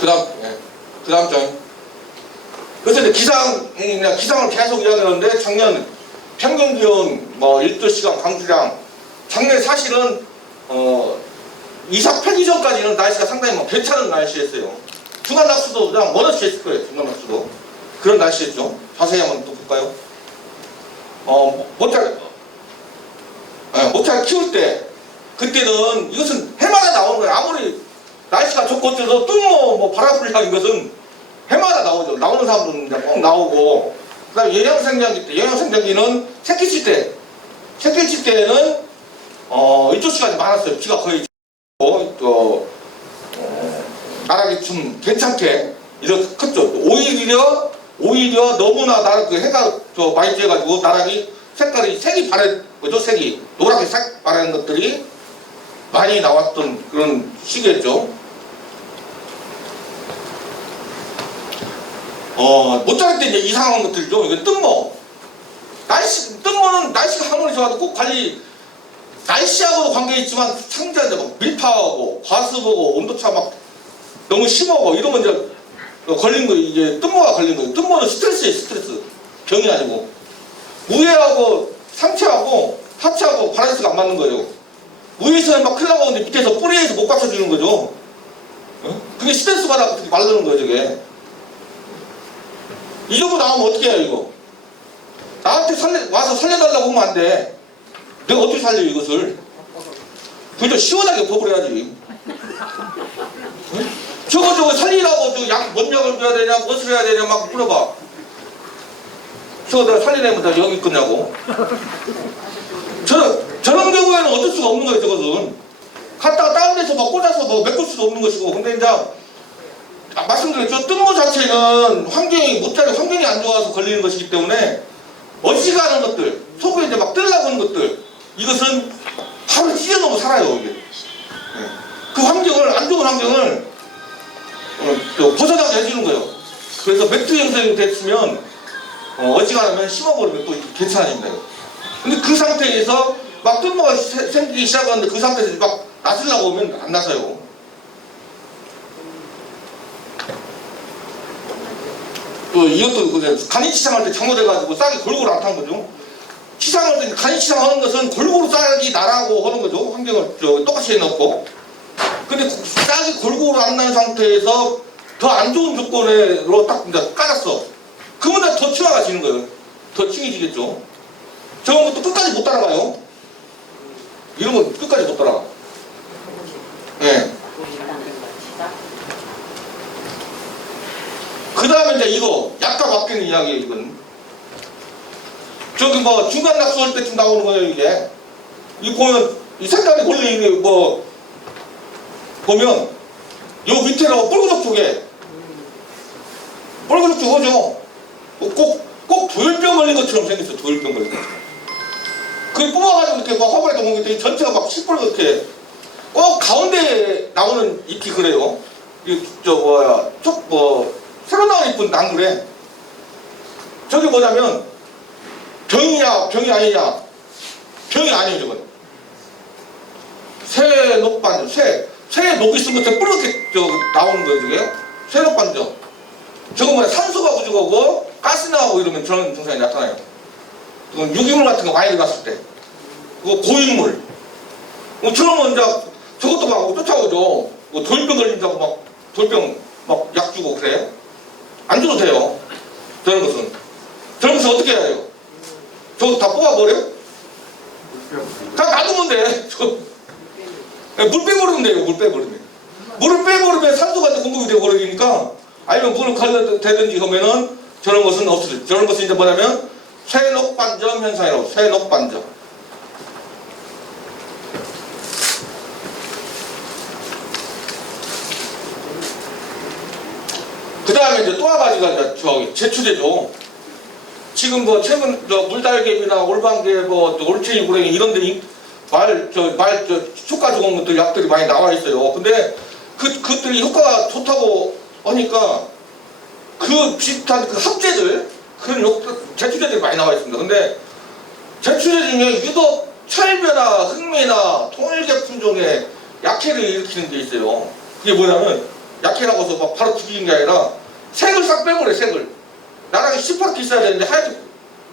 그 다음 장. 그래서 이제 기상을 계속 이야기하는데 작년 평균 기온 뭐 1도씨간 강수량 작년에 사실은 이삭 펴기 전까지는 날씨가 상당히 뭐 괜찮은 날씨였어요. 중간 낙수도 그냥 원어치 했을 거예요. 중간 낙수도 그런 날씨였죠. 자세히 한번 또 볼까요? 모차를 키울 때 그때는 이것은 해마다 나오는 거예요. 아무리 날씨가 좋고 어째도 뜬모 뭐 바람불량 이것은 해마다 나오죠. 나오는 사람들은 이제 꼭 나오고 그 다음에 영양생장기는 새끼 칠 때는 이쪽 시간이 많았어요. 비가 거의 또 나락이 좀 괜찮게 이렇게 컸죠. 오히려 너무나 그 해가 많이 쬐가지고 나락이 색이 바랬죠. 색이 노랗게 색 바라는 것들이 많이 나왔던 그런 시기였죠. 못 자랄 때 이제 이상한 것들이죠. 이거 뜬모는 날씨가 아무리 좋아도 꼭 날씨하고도 관계있지만 상자 이제 막 밀파하고 과습하고 온도차 막 너무 심하고 이런 건 이제 걸린 거 이게 뜬모가 걸린 거예요. 뜬모는 스트레스예요. 스트레스. 병이 아니고 우회하고 상체하고 하체하고 바란스가 안 맞는 거예요. 우회에서는 막 큰일 나고 있는데 밑에서 뿌리에서 못 받쳐주는 거죠. 그게 스트레스 받아 그렇게 말르는 거예요. 저게. 이 정도 나오면 어떻게 해요 이거? 나한테 와서 살려달라고 하면 안 돼. 내가 어떻게 살려요 이것을? 그저 시원하게 법을 해야지. 저거 살리라고 뭔 약을 줘야 되냐 무엇을 해야 되냐 막 물어봐. 저거 내가 살리려면 다 여기 있겠냐고. 저런 경우에는 어쩔 수가 없는 거예요. 저것은 갔다가 다른 데서 막 꽂아서 뭐 메꿀 수도 없는 것이고. 근데 이제 말씀드렸죠. 뜬모 자체는 환경이 안 좋아서 걸리는 것이기 때문에 어지간한 것들, 속에 이제 막 뜨려고 하는 것들, 이것은 바로 찢어놓고 살아요, 이게. 그 안 좋은 환경을 벗어나게 해주는 거예요. 그래서 맥주 형성이 됐으면 어지간하면 심어버리면 또 괜찮아집니다. 근데 그 상태에서 막 뜬모가 생기기 시작하는데 그 상태에서 막 나서려고 하면 안 나서요. 또 이것도 간이 치상할 때 잘못해가지고 싹이 골고루 안 탄 거죠. 치상할 때 간이 치상하는 것은 골고루 싹이 나라고 하는 거죠. 환경을 똑같이 해놓고. 근데 싹이 골고루 안 난 상태에서 더 안 좋은 조건으로 딱 이제 깔았어. 그러면 더 치화가지는 거예요. 더 층해지겠죠. 저런 것도 끝까지 못 따라가요. 이런 건 끝까지 못 따라가. 네. 그 다음에 이제 이거 약간 바뀌는 이야기예요. 이건 저기 뭐 중간 낙수할 때쯤 나오는 거예요. 이게 이 보면 이 색깔이 원래 이게 뭐 보면 요 밑에로 붉은색 쪽에 붉은색 쪽 오죠. 꼭 도열병 걸린 것처럼 생겼어. 도열병 걸린 것처럼. 그게 뽑아가지고 이렇게 막 화발에 동무기 전체가 막 시뻘겋게 꼭 가운데 나오는 잎이 그래요. 이 새로 나온 잎은 안 그래. 저게 뭐냐면 병이냐 병이 아니냐. 병이 아니에요. 저건 쇠녹반점 쇠에 녹이 있은 것처럼 뿌옇게 나오는 거예요. 저게 쇠녹반점. 저거 뭐야 산소가 부족하고 가스 나오고 이러면 저런 증상이 나타나요. 이건 유기물 같은 거 많이 들어갔을 때 그거 고인물 저러면 이제 저것도 막 쫓아오죠. 뭐 돌병 걸린다고 막 돌병 막 약 주고 그래. 안 줘도 돼요. 저런 것은 어떻게 해야 해요? 저거 다 뽑아버려? 다 놔두면 돼. 물 빼버리면 돼요. 물 빼버리면. 물을 빼버리면 산소가 이제 공급이 되어버리니까, 아니면 물을 걸러대든지 하면은 저런 것은 없어져. 저런 것은 이제 뭐냐면 쇠녹반점 현상이라고. 쇠녹반점. 그 다음에 이제 또 한 가지가 이제 저기 제추제죠. 지금 뭐 최근 저 물달개비나 올방개 뭐 올챙이 구렁이 이런 데 효과 좋은 것들 약들이 많이 나와 있어요. 근데 그것들이 효과가 좋다고 하니까 그 비슷한 그 합제들 그런 제추제들이 많이 나와 있습니다. 근데 제추제 중에 유독 철배나 흑미나 통일계 품종의 약해를 일으키는 게 있어요. 그게 뭐냐면 약해라고 해서 막 바로 죽이는 게 아니라 색을 싹 빼버려. 색을 나랑이 시퍼렇게 있어야 되는데 하얗게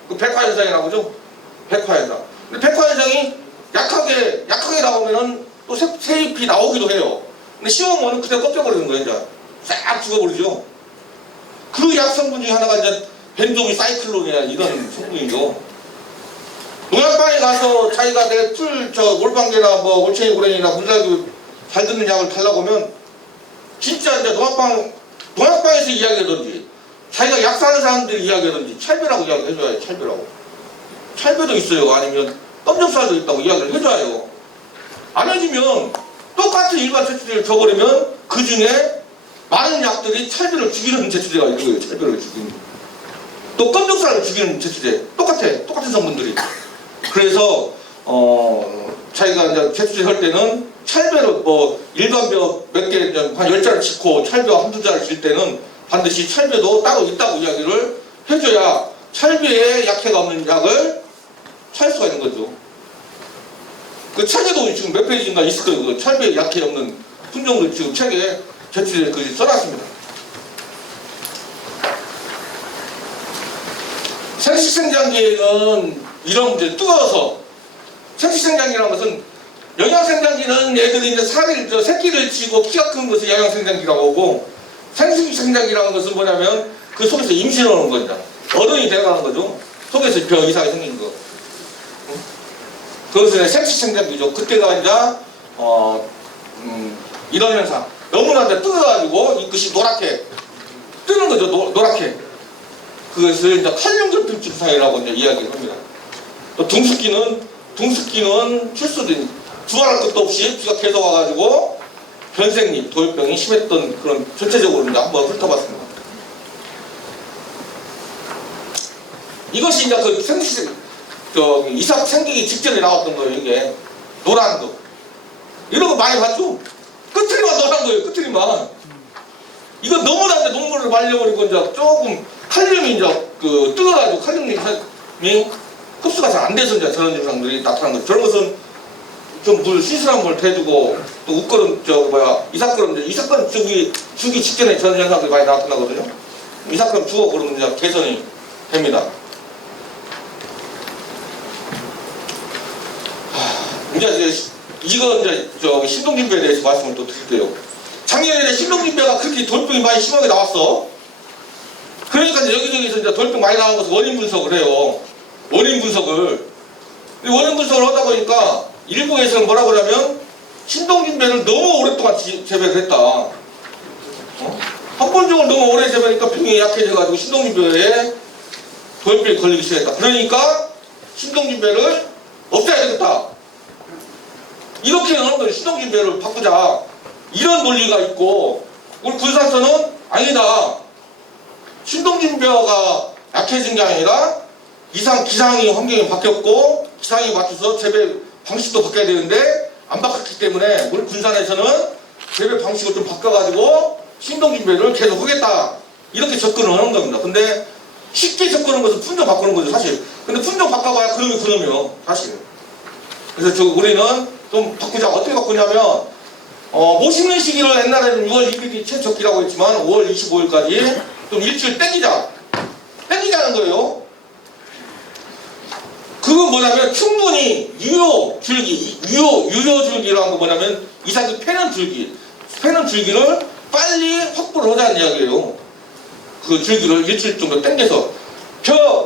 그 백화현상이라고 하죠. 백화현상. 근데 백화현상이 약하게 나오면은 또 새잎이 나오기도 해요. 근데 시험은 그대로 꺾여버리는 거예요. 이제 싹 죽어버리죠. 그 약성분 중에 하나가 이제 벤조미 사이클론이나 이런 성분이죠. 농약방에 가서 자기가 내 올방개나 뭐 올챙이 고랭이나 물달개 잘 듣는 약을 달라고 하면 진짜 이제 농약방에서 이야기하든지 자기가 약 사는 사람들이 이야기하든지 찰배라고 이야기해줘야 찰배라고. 찰배도 있어요. 아니면 검정살도 있다고 이야기를 해줘요. 안 해주면 똑같은 일반 제추제를 줘버리면 그 중에 많은 약들이 찰배를 죽이는 제추제가 있어요. 찰배를 죽이는. 또 검정살을 죽이는 제추제. 똑같은 성분들이. 그래서 자기가 이제 제추제 할 때는 찰배로 뭐 일반 벼 몇 개 한 10자를 짓고 찰배 한두 자를 질 때는 반드시 찰배도 따로 있다고 이야기를 해줘야 찰배에 약해가 없는 약을 찰 수가 있는 거죠. 그 책에도 지금 몇 페이지인가 있을 거예요. 그 찰배에 약해 없는 품종들 지금 책에 제출에 그 써놨습니다. 생식생장기에는 이런 문제 뜨거워서 생식생장기라는 것은 영양생장기는 얘들이 이제 새끼를 치고 키가 큰 것을 영양생장기라고 하고 생식생장기라는 것은 뭐냐면 그 속에서 임신을 하는 거죠. 어른이 돼가는 거죠. 속에서 벼 이상이 생긴 거. 그것은 생식생장기죠. 그때가 이제 이런 현상. 너무나 이제 뜨거워가지고 이것이 노랗게 뜨는 거죠. 노랗게. 그것을 이제 칼륨결핍 증상이라고 이제 이야기를 합니다. 또 둥습기는 출소된 두말할 것도 없이 비가 계속 와가지고 변생잎, 도열병이 심했던 그런 전체적으로 이제 한번 훑어봤습니다. 이것이 이제 그 이삭 생기기 직전에 나왔던 거예요. 이게 노란 거. 이런 거 많이 봤죠? 끝트리만 노란 거예요. 끝트리만. 이거 너무나 이제 녹물을 말려버리고 이제 조금 칼륨이 이제 그 뜨거워가지고 칼륨이 흡수가 잘 안 돼서 이제 저런 증상들이 나타난 거죠. 저런 것은 좀 시스한 물 대주고 또 웃거름 이삭거름 주기 직전에 저런 현상들이 많이 나타나거든요. 이삭거름 죽어 그러면 이제 개선이 됩니다. 이제 신동진배에 대해서 말씀을 또 드릴게요. 작년에 신동진배가 그렇게 돌병이 많이 심하게 나왔어. 그러니까 이제 여기저기서 이제 돌병 많이 나온 것을 원인 분석을 해요. 원인 분석을 하다 보니까 일부에서는 뭐라고 하냐면 신동진배를 너무 오랫동안 재배를 했다. 합본종을 너무 오래 재배하니까 병이 약해져가지고 신동진배에 돌병이 걸리기 시작했다. 그러니까 신동진배를 없애야 되겠다. 이렇게 하는 거예요. 신동진배를 바꾸자. 이런 논리가 있고 우리 군산서는 아니다. 신동진배가 약해진 게 아니라 기상이 환경이 바뀌었고 기상이 맞춰서 재배 방식도 바뀌어야 되는데 안 바뀌었기 때문에 우리 군산에서는 재배 방식을 좀 바꿔가지고 신동진배를 계속 하겠다. 이렇게 접근을 하는 겁니다. 근데 쉽게 접근하는 것은 품종 바꾸는 거죠, 사실. 근데 품종 바꿔봐야 그놈이요, 사실. 그래서 우리는 좀 바꾸자. 어떻게 바꾸냐면 못 심는 시기를 옛날에는 6월 1일이 최적기라고 했지만 5월 25일까지 좀 일주일 땡기자는 거예요. 그건 뭐냐면 충분히 유효 줄기라는 건 뭐냐면 이삭이 패는 줄기를 빨리 확보를 하자는 이야기예요. 그 줄기를 일주일 정도 땡겨서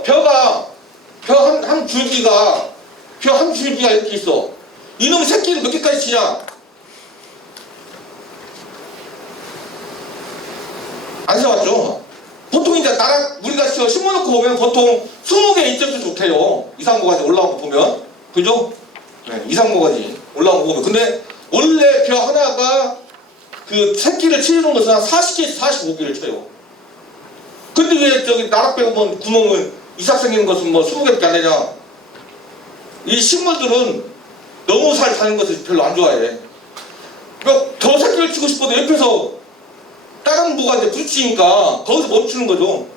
벼가 한 줄기가 이렇게 있어. 이놈 새끼를 몇 개까지 치냐? 안 세웠죠? 보통 이제 우리가 심어놓고 보면 보통 20개 있어도 좋대요. 이상모가지 올라온 거 보면. 그죠? 네, 이상모가지 올라온 거 보면. 근데 원래 벼 하나가 그 새끼를 치는 것은 한 40개에서 45개를 쳐요. 근데 왜 저기 나락 빼고 구멍은 이삭 생기는 것은 뭐 20개밖에 안 되냐? 이 식물들은 너무 살 사는 것을 별로 안 좋아해. 그러니까 더 새끼를 치고 싶어도 옆에서 다른 부가 이제 부딪히니까 거기서 멈추는 거죠.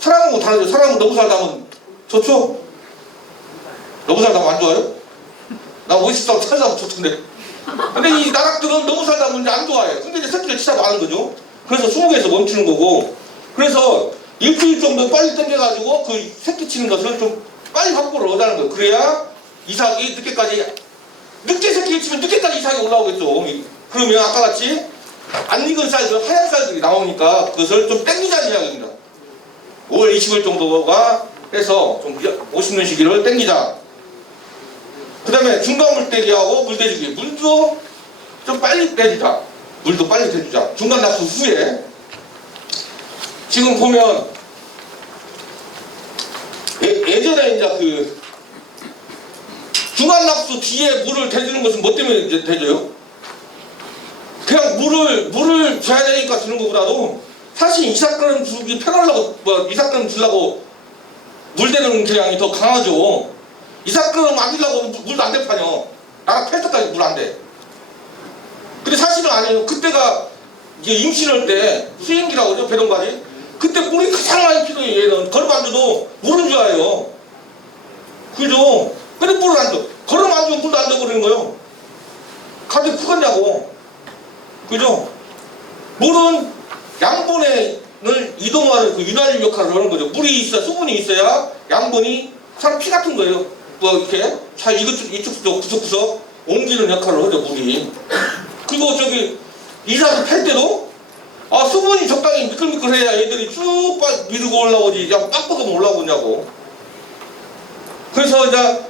사람하고 다르죠. 사람은 너무 살다 하면 좋죠? 너무 살다 하면 안 좋아요? 나 50살 살다 하면 좋던데. 근데 이 나락들은 너무 살다 보면 안 좋아해. 근데 이제 새끼를 치다 마는 거죠. 그래서 20개에서 멈추는 거고. 그래서 일주일 정도 빨리 당겨가지고 그 새끼 치는 것을 좀 빨리 확보를 하자는 거예요. 그래야 이삭이 늦게 새끼를 치면 늦게까지 이삭이 올라오겠죠. 그러면 아까 같이 안 익은 쌀들, 하얀 쌀들이 나오니까 그것을 좀 땡기자는 이야기입니다. 5월 20일 정도가 해서 좀 멋있는 시기를 땡기자. 그 다음에 중간 물때기하고 물대주기. 물도 좀 빨리 떼주자. 물도 빨리 떼주자. 중간 납수 후에. 지금 보면 예전에 이제 그 중간 납수 뒤에 물을 대주는 것은 뭐 때문에 이제 대줘요? 그냥 물을 줘야 되니까 주는 것보다도 사실 이삭그름 주기 편하려고 이삭그름 주려고 물 대는 경향이 더 강하죠. 이삭그름 안 주려고 물도 안 대파뇨. 나랑 펠트까지 물 안 돼. 근데 사실은 아니에요. 그때가 이제 임신할 때 수행기라고 그러죠. 배동가지. 그때 물이 가장 많이 필요해요. 얘는 걸음 안 줘도 물은 좋아요. 그죠? 근데 물을 안 줘. 걸음 안 주면 물도 안 줘 버리는 거예요. 가지 크겠냐고. 그죠? 물은 양분을 이동하는 그 윤활유 역할을 하는 거죠. 물이 있어야, 수분이 있어야 양분이 사람 피 같은 거예요. 뭐 이렇게 잘 이쪽저쪽 구석구석 옮기는 역할을 하죠, 물이. 그리고 저기 이삭을 팰 때도 수분이 적당히 미끌미끌해야 애들이 쭉 밀고 올라오지. 야, 빡빡하면 올라오냐고. 그래서 이제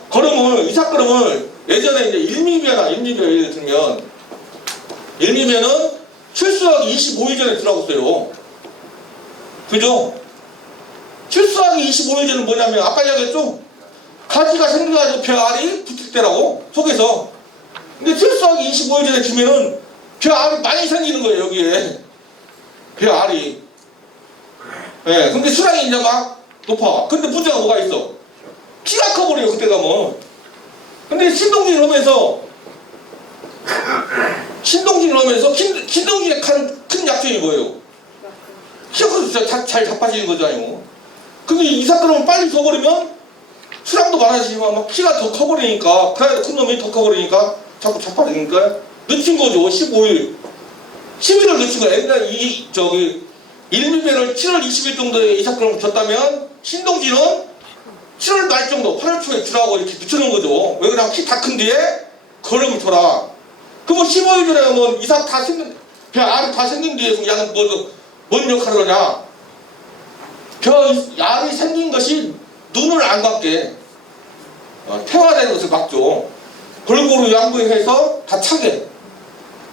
이삭 걸음을 예전에 이제 1미비나 예를 들면 1미면은 출수하기 25일 전에 들어가고 있어요. 그죠? 출수하기 25일 전은 뭐냐면 아까 이야기했죠? 가지가 생겨가지고 벼알이 붙을 때라고 속에서. 근데 출수하기 25일 전에 주면은 벼알이 많이 생기는 거예요. 여기에 벼알이. 예, 근데 수량이 이제 막 높아. 근데 문제가 뭐가 있어? 키가 커버려요. 그때 가면. 근데 신동진을 하면서 신동진의 큰 약점이 뭐예요? 키가 커서 잘 자빠지는 거잖아요. 근데 이삭그러면 빨리 줘버리면 수량도 많아지지만 막 키가 더 커버리니까, 그래야 큰 놈이 더 커버리니까 자꾸 자빠지니까 늦춘 거죠. 15일. 11월 늦춘 거야. 옛날 1미배를 7월 20일 정도에 이삭그러면 줬다면 신동진은 7월 말 정도, 8월 초에 주라고 이렇게 늦춰놓은 거죠. 왜 그러냐면 키 다 큰 뒤에 걸음을 줘라. 그럼 15일 전에 뭐 이삭 다 생긴, 알이 다 생긴 뒤에 그럼 야는 뭔 역할을 하냐? 알이 생긴 것이 눈을 안 감게 태화되는 것을 막죠. 골고루 양분해서 다 차게.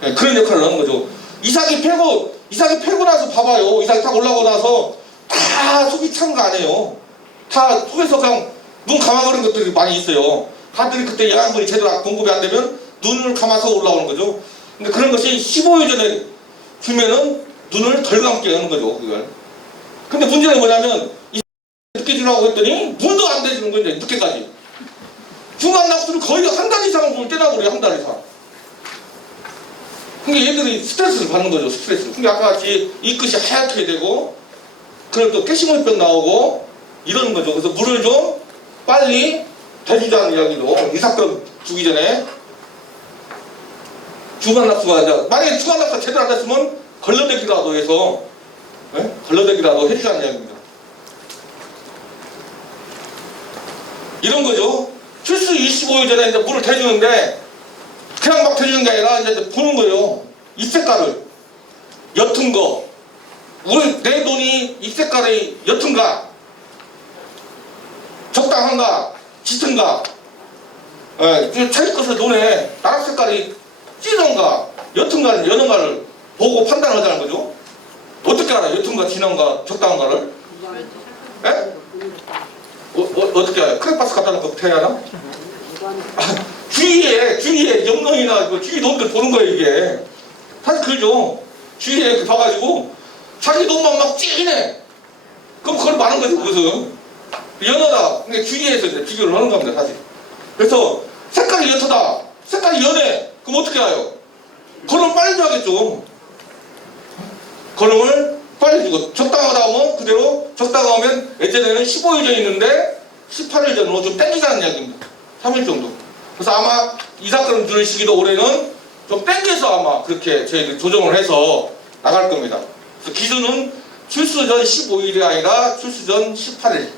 네, 그런 역할을 하는 거죠. 이삭이 패고 나서 봐봐요. 이삭이 딱 올라오고 나서 다 속이 찬 거 아니에요. 다 속에서 그냥 눈 감아버린 것들이 많이 있어요. 가들이 그때 영양분이 제대로 공급이 안 되면 눈을 감아서 올라오는 거죠. 근데 그런 것이 15일 전에 주면은 눈을 덜 감게 하는 거죠, 그걸. 근데 문제는 뭐냐면 늦게 주라고 했더니 물도 안 대주는 거예요, 늦게까지. 중간 납수를 거의 한 달 이상은 물 떼나버려요, 한 달 이상. 그러니까 얘들이 스트레스를 받는 거죠, 스트레스. 그러니까 아까 같이 이 끝이 하얗게 되고, 그럼 또 깨시물병 나오고 이러는 거죠. 그래서 물을 좀 빨리 대주자는 이야기도 이삭그럼 주기 전에 중간 납수가 이제 만약에 중간 납수가 제대로 안 됐으면 걸러대기라도 해서 걸러대기라도 해주자는 이야기입니다. 이런 거죠. 출수 25일 전에 이제 물을 대주는데 그냥 막 대주는 게 아니라 이제 보는 거예요. 잎 색깔을 옅은 거. 내 눈이 잎 색깔이 옅은가? 적당한가 짙은가 자기 것을 눈에 나락 색깔이 진한가 옅은가 연한가를 보고 판단하자는 거죠. 어떻게 알아요? 옅은가 진한가 적당한가를? 예? 어떻게 알아요? 크레파스 갖다 놓고 해야 하나? 주위에 영농이나 주위 놈들 보는 거예요 이게. 사실 그죠. 주위에 봐가지고 자기 놈만 막 찌네. 그럼 그걸 많은 거지 무슨 연하다. 근데 주위에서 이제 비교를 하는 겁니다 사실. 그래서 색깔이 옅하다, 색깔이 연해. 그럼 어떻게 알아요? 걸음 빨리 줘야겠죠. 걸음을 빨리 주고 적당하다 하면 그대로 적당하면 예전에는 15일 전 있는데 18일 전으로 좀 땡기자는 이야기입니다. 3일 정도. 그래서 아마 이 사건을 들으시기도 올해는 좀 땡겨서 아마 그렇게 저희들 조정을 해서 나갈 겁니다. 그래서 기준은 출수 전 15일이 아니라 출수 전 18일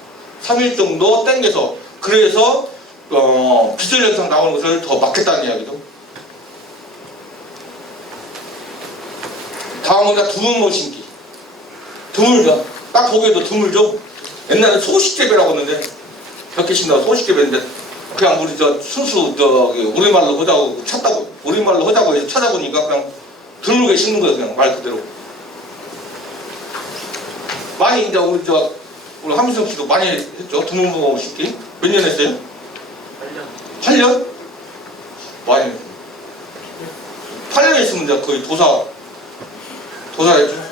3일 정도 땡겨서 그래서 비절 현상 나오는 것을 더 막겠다는 이야기죠. 다음은 드물모 신기. 드물죠. 딱 보기에도 드물죠. 옛날에 소식재배라고 했는데 벽에 신다고 소식재배인데 그냥 우리 순수 우리말로 하자고 찾다고 우리말로 하자고 해서 찾아보니까 그냥 드물게 심는 거예요. 그냥 말 그대로. 많이 이제 우리 함민성 씨도 많이 했죠. 드물모 신기. 몇 년 했어요? 8년? 많이 했어요. 8년 했으면 이제 거의 도사했죠.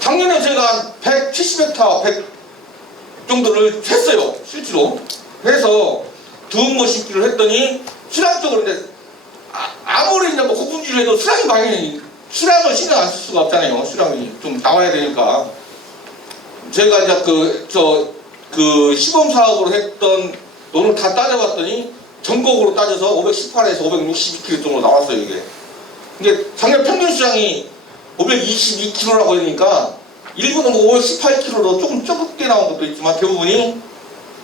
작년에 제가 170헥타 100 정도를 했어요. 실제로. 해서 드물모 심기를 했더니 수량적으로 근데 아무리 이제 고품질을 해도 수량이 많이 수량을 신경 안 쓸 수가 없잖아요. 수량이 좀 나와야 되니까. 제가 이제 시범 사업으로 했던 논을 다 따져봤더니 전국으로 따져서 518에서 562kg 정도 나왔어요 이게. 근데 작년 평균 수량이 522kg라고 하니까 일부는 518kg로 조금 적게 나온 것도 있지만 대부분이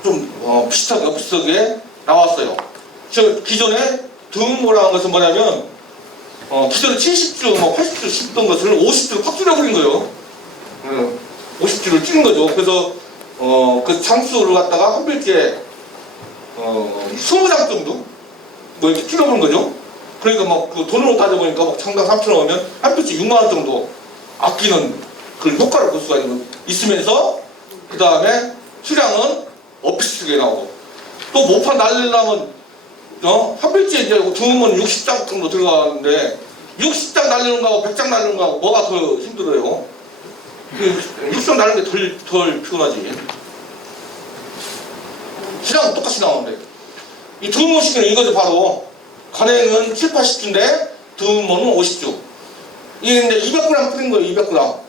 좀 비슷하게 나왔어요. 저 기존에 드물모라는 것은 뭐냐면 기존에 70주, 80주 씹던 것을 50주로 확 줄여버린 거예요. 50주를 줄인 거죠. 그래서 그 장수를 갖다가 한 빌지에 20장 정도 이렇게 줄여버린 거죠. 그러니까 그 돈으로 따져보니까 장당 3,000원 하면 한 빌지 6만원 정도 아끼는 그런 효과를 볼 수가 있으면서 그 다음에 수량은 비슷하게 나오고 또 모판 날리려면 한 빌지에 이제 드물모는 60장 정도 들어가는데 60장 날리는 거하고 100장 날리는 거하고 뭐가 더 힘들어요? 60장 날리는 게 덜 피곤하지. 수량은 똑같이 나오는데 이 드물모 시기는 이거죠. 바로 간행은 7, 80주인데 드물모는 50주. 이게 이제 200g 뿌린 거예요. 200g.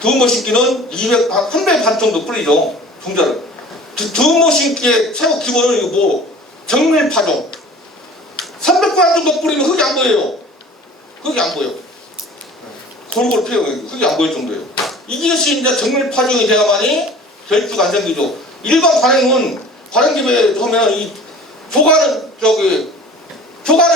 드물모 심기는 1배 반 정도 뿌리죠. 종자를. 드물모 심기의 최고 기본은 정밀 파종. 300g 정도 뿌리면 흙이 안 보여요. 흙이 안 보여. 골고루 피어요. 흙이 안 보일 정도예요. 이것이 이제 정밀 파종이 돼야만이 결주가 안 생기죠. 일반 관행은 관행집에 하면 이 조가는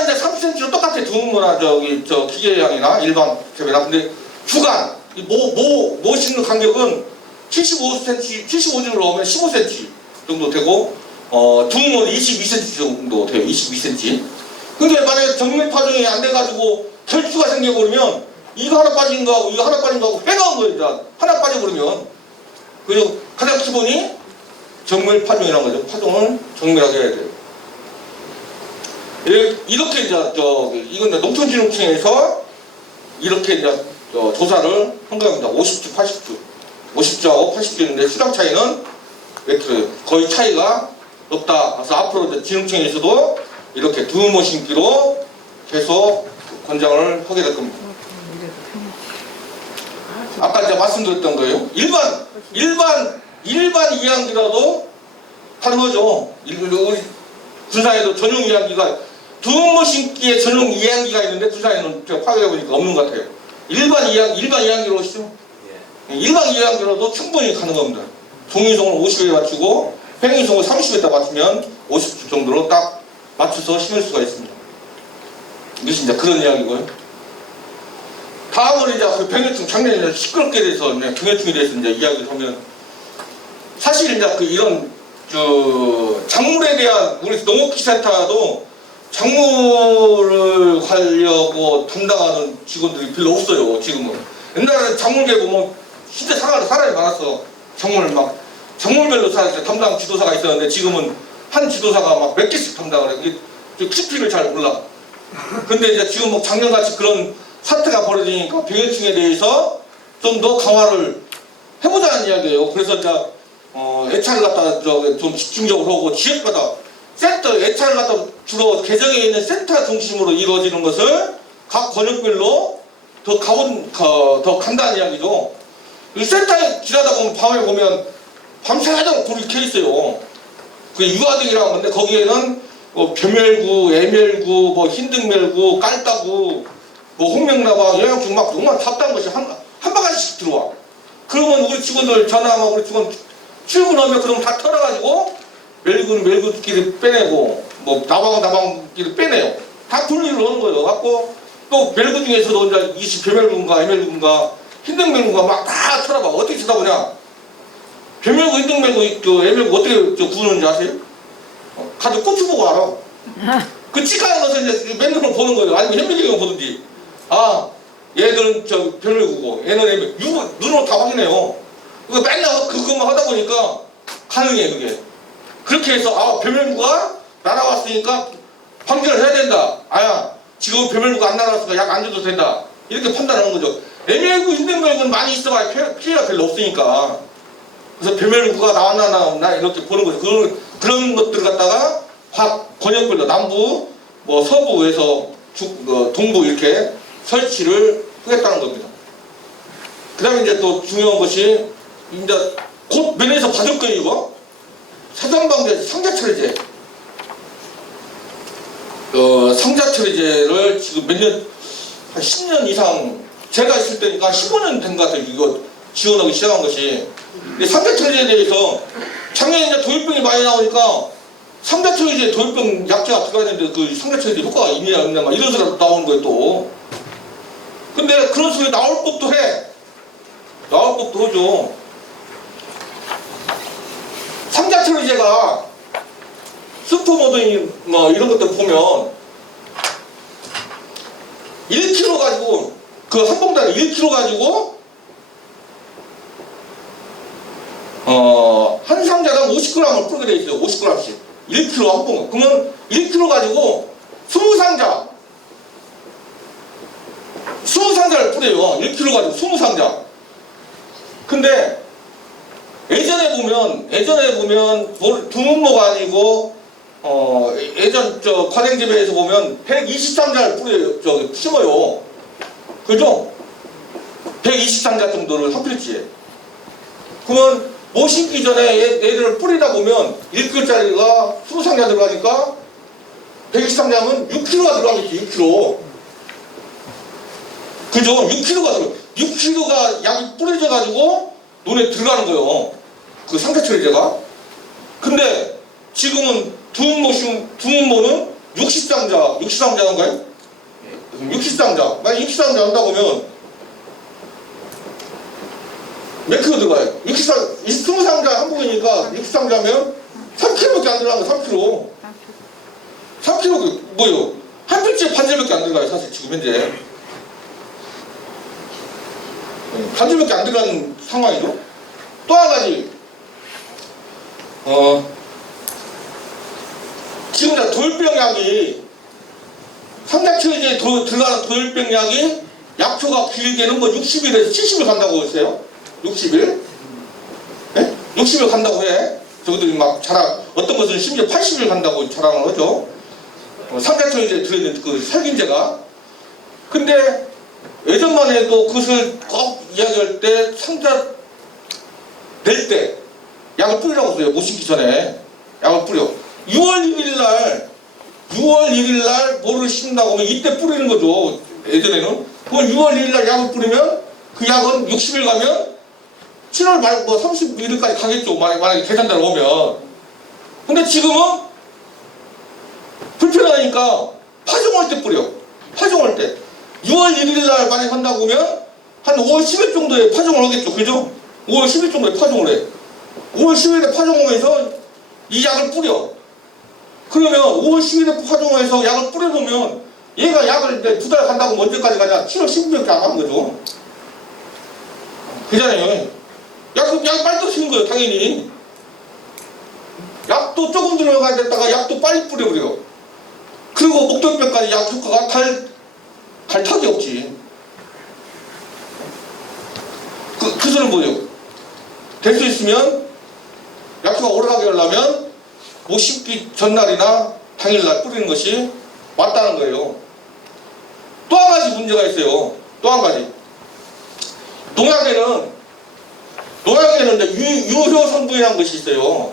이제 30cm로 똑같아. 드물모나 기계양이나 일반 재배나. 근데 주간 모 심는 간격은 75cm를 넣으면 15cm 정도 되고 드물모는 22cm 정도 돼요. 22cm. 근데 만약에 정밀 파종이 안 돼가지고 결주가 생겨버리면 이거 하나 빠진 거하고 이거 하나 빠진 거하고 빼가는 거예요. 일단 하나 빠져버리면. 그래서 가장 기본이 정밀 파종이라는 거죠. 파종을 정밀하게 해야 돼요. 이렇게 이제 이건 농촌진흥청에서 이렇게 이제 조사를 한 겁니다. 50주, 80주. 50주하고 80주인데 수량 차이는 몇 킬로예요? 거의 차이가 없다. 그래서 앞으로 이제 진흥청에서도 이렇게 드물모 심기로 계속 권장을 하게 될 겁니다. 아까 이제 말씀드렸던 거예요. 일반 이양기라도 하는 거죠. 우리 군산에도 전용 이양기가 드물모 심기에 전용 이양기가 있는데 군산에는 제가 파악해 보니까 없는 것 같아요. 일반 이양기로 하시죠. 일반 이양기로도 충분히 가는 겁니다. 종이송을 50에 맞추고 팽이송을 30에다 맞추면 50주 정도로 딱 맞춰서 심을 수가 있습니다. 이것이 이제 그런 이야기고요. 다음은 이제 그 병해충 작년에 시끄럽게 돼서 병해충에 대해서 이제 이야기를 하면 사실 이제 그 이런 작물에 대한 우리 농업기센터도 작물을 하려고 담당하는 직원들이 별로 없어요. 지금은. 옛날에는 작물계 보면 진짜 사람이 많았어. 작물별로 담당 지도사가 있었는데 지금은 한 지도사가 막 몇 개씩 담당을 해. 이게 크기를 잘 몰라. 근데 이제 지금 뭐 작년같이 그런 사태가 벌어지니까 병해충에 대해서 좀 더 강화를 해보자는 이야기예요. 그래서 이제 애차를 갖다 좀 집중적으로 하고 지역마다 센터 애차를 갖다 주로 개정에 있는 센터 중심으로 이루어지는 것을 각 권역별로 더 간다는 이야기죠. 이 센터에 지나다 보면 밤에 보면 밤새도록 불이 켜 있어요. 그 유화등이라는 건데 거기에는 벼멸구, 애멸구, 뭐 흰등멸구, 깔따구, 뭐 홍명나방, 영양충 막 정말 답답한 것이 한 바가지씩 들어와. 그러면 우리 직원들 전화하면 우리 직원 출근하면 그럼 다 털어가지고 멸구는 멸구끼리 빼내고 뭐 나방은 나방끼리 빼내요. 다 분리를 하는 거예요. 갖고 또 멸구 중에서도 이제 벼멸구인가 애멸구인가 흰등멸구인가 막 다 털어봐. 어떻게 쳐다보냐? 벼멸구, 흰등멸구, 애멸구 어떻게 구분하는지 아세요? 가서 고추 보고 알아. 그 찌까는 것을 이제 맨날 보는 거예요. 아니면 현미경을 보든지. 아, 얘들은 벼멸구고 얘는 애멸. 눈으로 다 확인해요. 그거 맨날 그것만 하다 보니까 가능해 그게. 그렇게 해서 벼멸구가 날아왔으니까 방지를 해야 된다. 지금 벼멸구가 안 날아왔으니까 약 안 줘도 된다. 이렇게 판단하는 거죠. 애멸구, 흰등멸구는 많이 있어봐야 피해가 별로 없으니까. 그래서 벼멸구가 나왔나 나왔나 이렇게 보는 거죠. 그런 것들 갖다가 각 권역별로 남부, 뭐 서부에서 동부 이렇게 설치를 하겠다는 겁니다. 그 다음에 이제 또 중요한 것이 이제 곧 면에서 받을 거예요 이거. 사전방제 상자처리제. 상자처리제를 지금 몇 년, 한 10년 이상 제가 있을 때니까 15년 된 것 같아요. 이거 지원하기 시작한 것이. 근데 상자처리제에 대해서 작년에 이제 도입병이 많이 나오니까 상자처리제 도입병 약제가 들어가야 되는데 그 상자처리제 효과가 있냐 없냐 막 이런 소리가 나오는 거예요 또. 근데 그런 소리 나올 법도 해. 나올 법도 하죠. 상자처리제가 슈퍼모더니 뭐 이런 것들 보면 1kg 가지고 그 한 봉다리 1kg 가지고 한 상자당 50g을 뿌리게 돼 있어요. 50g씩 1kg 한 봉. 그러면 1kg 가지고 20상자를 뿌려요. 1kg 가지고 20상자. 근데 예전에 보면 두문모가 아니고 예전 관행재배에서 보면 120상자를 뿌려요. 심어요. 그죠? 120상자 정도를 한 필지에. 그러면 못 심기 전에 얘들을 뿌리다 보면 1kg짜리가 20상자 들어가니까 120상자면 6kg가 들어가겠지. 6kg. 그죠? 6kg가 약이 뿌려져 가지고 논에 들어가는 거예요. 그 상자처리제가. 근데 지금은 두문모는 60상자인가요? 60상자. 만약 60상자 한다 보면 몇 킬로 들어가요? 20상자 한 봉이니까 60상자면 3kg밖에 안 들어가는 거예요. 3kg 뭐예요? 한 필지에 반절밖에 안 들어가요. 사실 지금 현재 반절밖에 안 들어가는 상황이죠. 또 한 가지 지금 돌병약이 상자처리제에 들어가는 돌병약이 약효가 길게는 뭐 60일에서 70일 간다고 했어요. 60일? 네? 60일 간다고 해. 저것들이 막 어떤 것은 심지어 80일 간다고 자랑을 하죠. 상자처리제에 들어있는 그 살균제가. 근데 예전만 해도 그것을 꼭 이야기할 때 상자 낼 때 약을 뿌리라고 써요. 못 심기 전에 약을 뿌려. 6월 1일 날 뭐를 심는다고 하면 이때 뿌리는 거죠. 예전에는. 그럼 6월 1일 날 약을 뿌리면 그 약은 60일 가면 7월 말 뭐 31일까지 가겠죠. 만약에 계산대로 오면. 근데 지금은 불편하니까 파종할 때 뿌려. 파종할 때. 6월 1일 날 만약에 한다고 하면 한 5월 10일 정도에 파종을 하겠죠. 그죠? 5월 10일 정도에 파종을 해. 5월 10일에 파종하면서 이 약을 뿌려. 그러면 5월 10일에 파종해서 약을 뿌려놓으면 얘가 약을 이제 2달 간다고 언제까지 가냐? 7월 10일밖에 안 가는 거죠. 그잖아요. 약이 빨리 떨어지는 거예요, 당연히. 약도 조금 들어가야 됐다가 약도 빨리 뿌려버려. 그리고 목적병까지 약 효과가 갈 턱이 없지. 그 소리는 뭐예요? 될 수 있으면 약효가 오래가게 하려면 못 심기 전날이나 당일날 뿌리는 것이 맞다는 거예요. 또 한 가지 문제가 있어요. 또 한 가지. 농약에는 이제 유효 성분이라는 것이 있어요.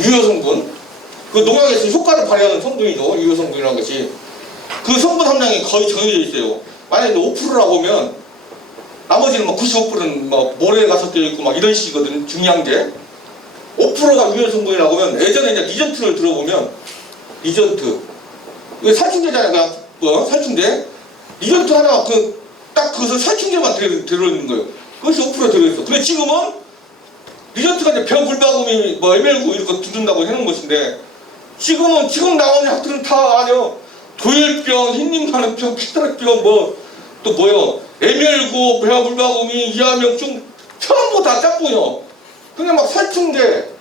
유효 성분. 그 농약에서 효과를 발휘하는 성분이죠. 유효 성분이라는 것이. 그 성분 함량이 거의 정해져 있어요. 만약에 5%라고 하면 나머지는 뭐 95%는 뭐 모래가 섞여 있고 막 이런 식이거든. 중요한 게. 5%가 유효 성분이라고 하면 예전에 이제 리전트를 들어보면 리전트. 이거 살충제잖아요. 그냥 뭐 살충제. 리전트 하나 딱 그것은 살충제만 들어있는 거예요. 그것이 5% 들어있어. 근데 지금은 리전트가 이제 벼불바구미 뭐 ML9 이런 거 두준다고 해놓은 것인데 지금 나오는 약들은 다 아니요. 도열병, 흰님 많은 병, 키타락병 뭐 또 뭐요. ML9, 벼불바구미, 이하명증 전부 다 짝꿍이요. 그냥 막 살충제,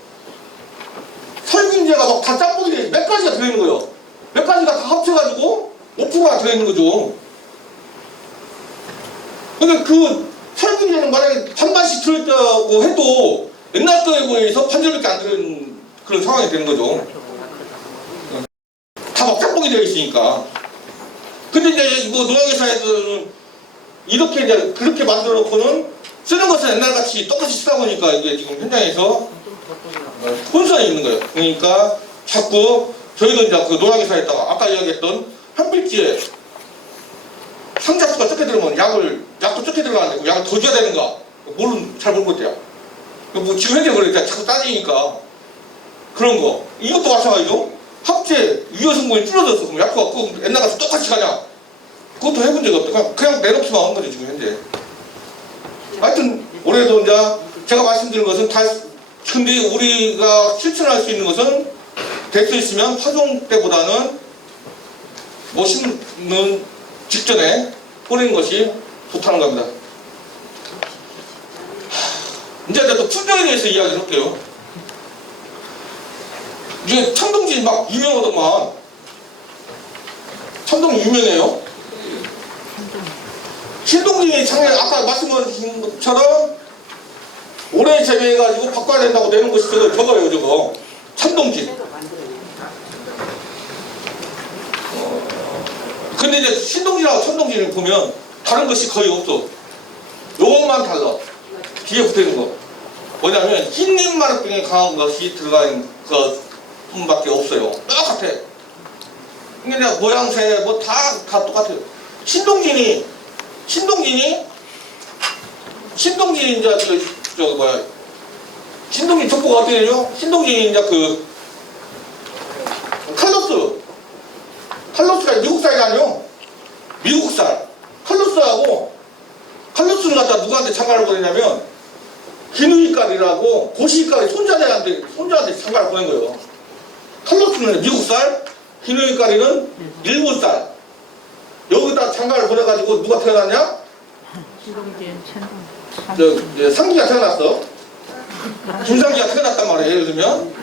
살균제가 막 다 짝꿍이 몇 가지가 들어있는 거예요. 몇 가지가 다 합쳐가지고 5%가 들어있는 거죠. 근데 그 살균제는 만약에 반반씩 들어있다고 해도 옛날 거에 비해서 반절밖에 안 들어있는 그런 상황이 되는 거죠. 다 막 짝꿍이 되어 있으니까. 근데 이제 뭐 농약회사에서는 이렇게 이제 그렇게 만들어 놓고는 쓰는 것은 옛날같이 똑같이 쓰다 보니까 이게 지금 현장에서 혼선이 있는 거예요. 그러니까 자꾸 저희도 이제 그 농약회사에다가 아까 이야기했던 한 필지에 상자수가 적게 들어오면 약도 적게 들어가는데 약을 더 줘야 되는가? 잘 모르겠대요. 뭐 지금 현재 그러니까 자꾸 따지니까 그런 거. 이것도 마찬가지죠. 합체 유효 성분이 줄어들었어. 그럼 약효가 옛날같이 똑같이 가냐? 그것도 해본 적이 없다. 그냥 내놓기만 한 거죠, 지금 현재. 하여튼 올해도 이제 제가 말씀드린 것은 다 근데 우리가 실천할 수 있는 것은 될 수 있으면 파종 때보다는 뭐 심는 직전에 뿌리는 것이 좋다는 겁니다. 이제 또 품종에 대해서 이야기를 할게요. 이게 참동지 막 유명하더만. 참동 유명해요. 신동진이 작년 아까 말씀하신 것처럼 올해 재배해가지고 바꿔야 된다고 내는 것이 저거예요, 저거. 참동진. 근데 이제 신동진하고 참동진을 보면 다른 것이 거의 없어. 요것만 달라. 뒤에 붙어있는 거. 뭐냐면 흰님 마르병에 강한 것이 들어간 것뿐밖에 없어요. 똑같아. 근데 모양새 뭐 다 똑같아요. 신동진이 이제 신동진 족보가 어떻게 되죠? 신동진이 이제 칼로스가 미국 쌀이 아니요. 미국 쌀. 칼로스를 갖다 누구한테 장가를 보내냐면 기누이깔이라고 고시이깔이 손자한테 장가를 보낸 거예요. 칼로스는 미국 쌀, 기누이깔이는 일본 쌀. 여기다 장가를 보내가지고 누가 태어났냐? 상기가 태어났어. 김상기가 태어났단 말이에요. 예를 들면.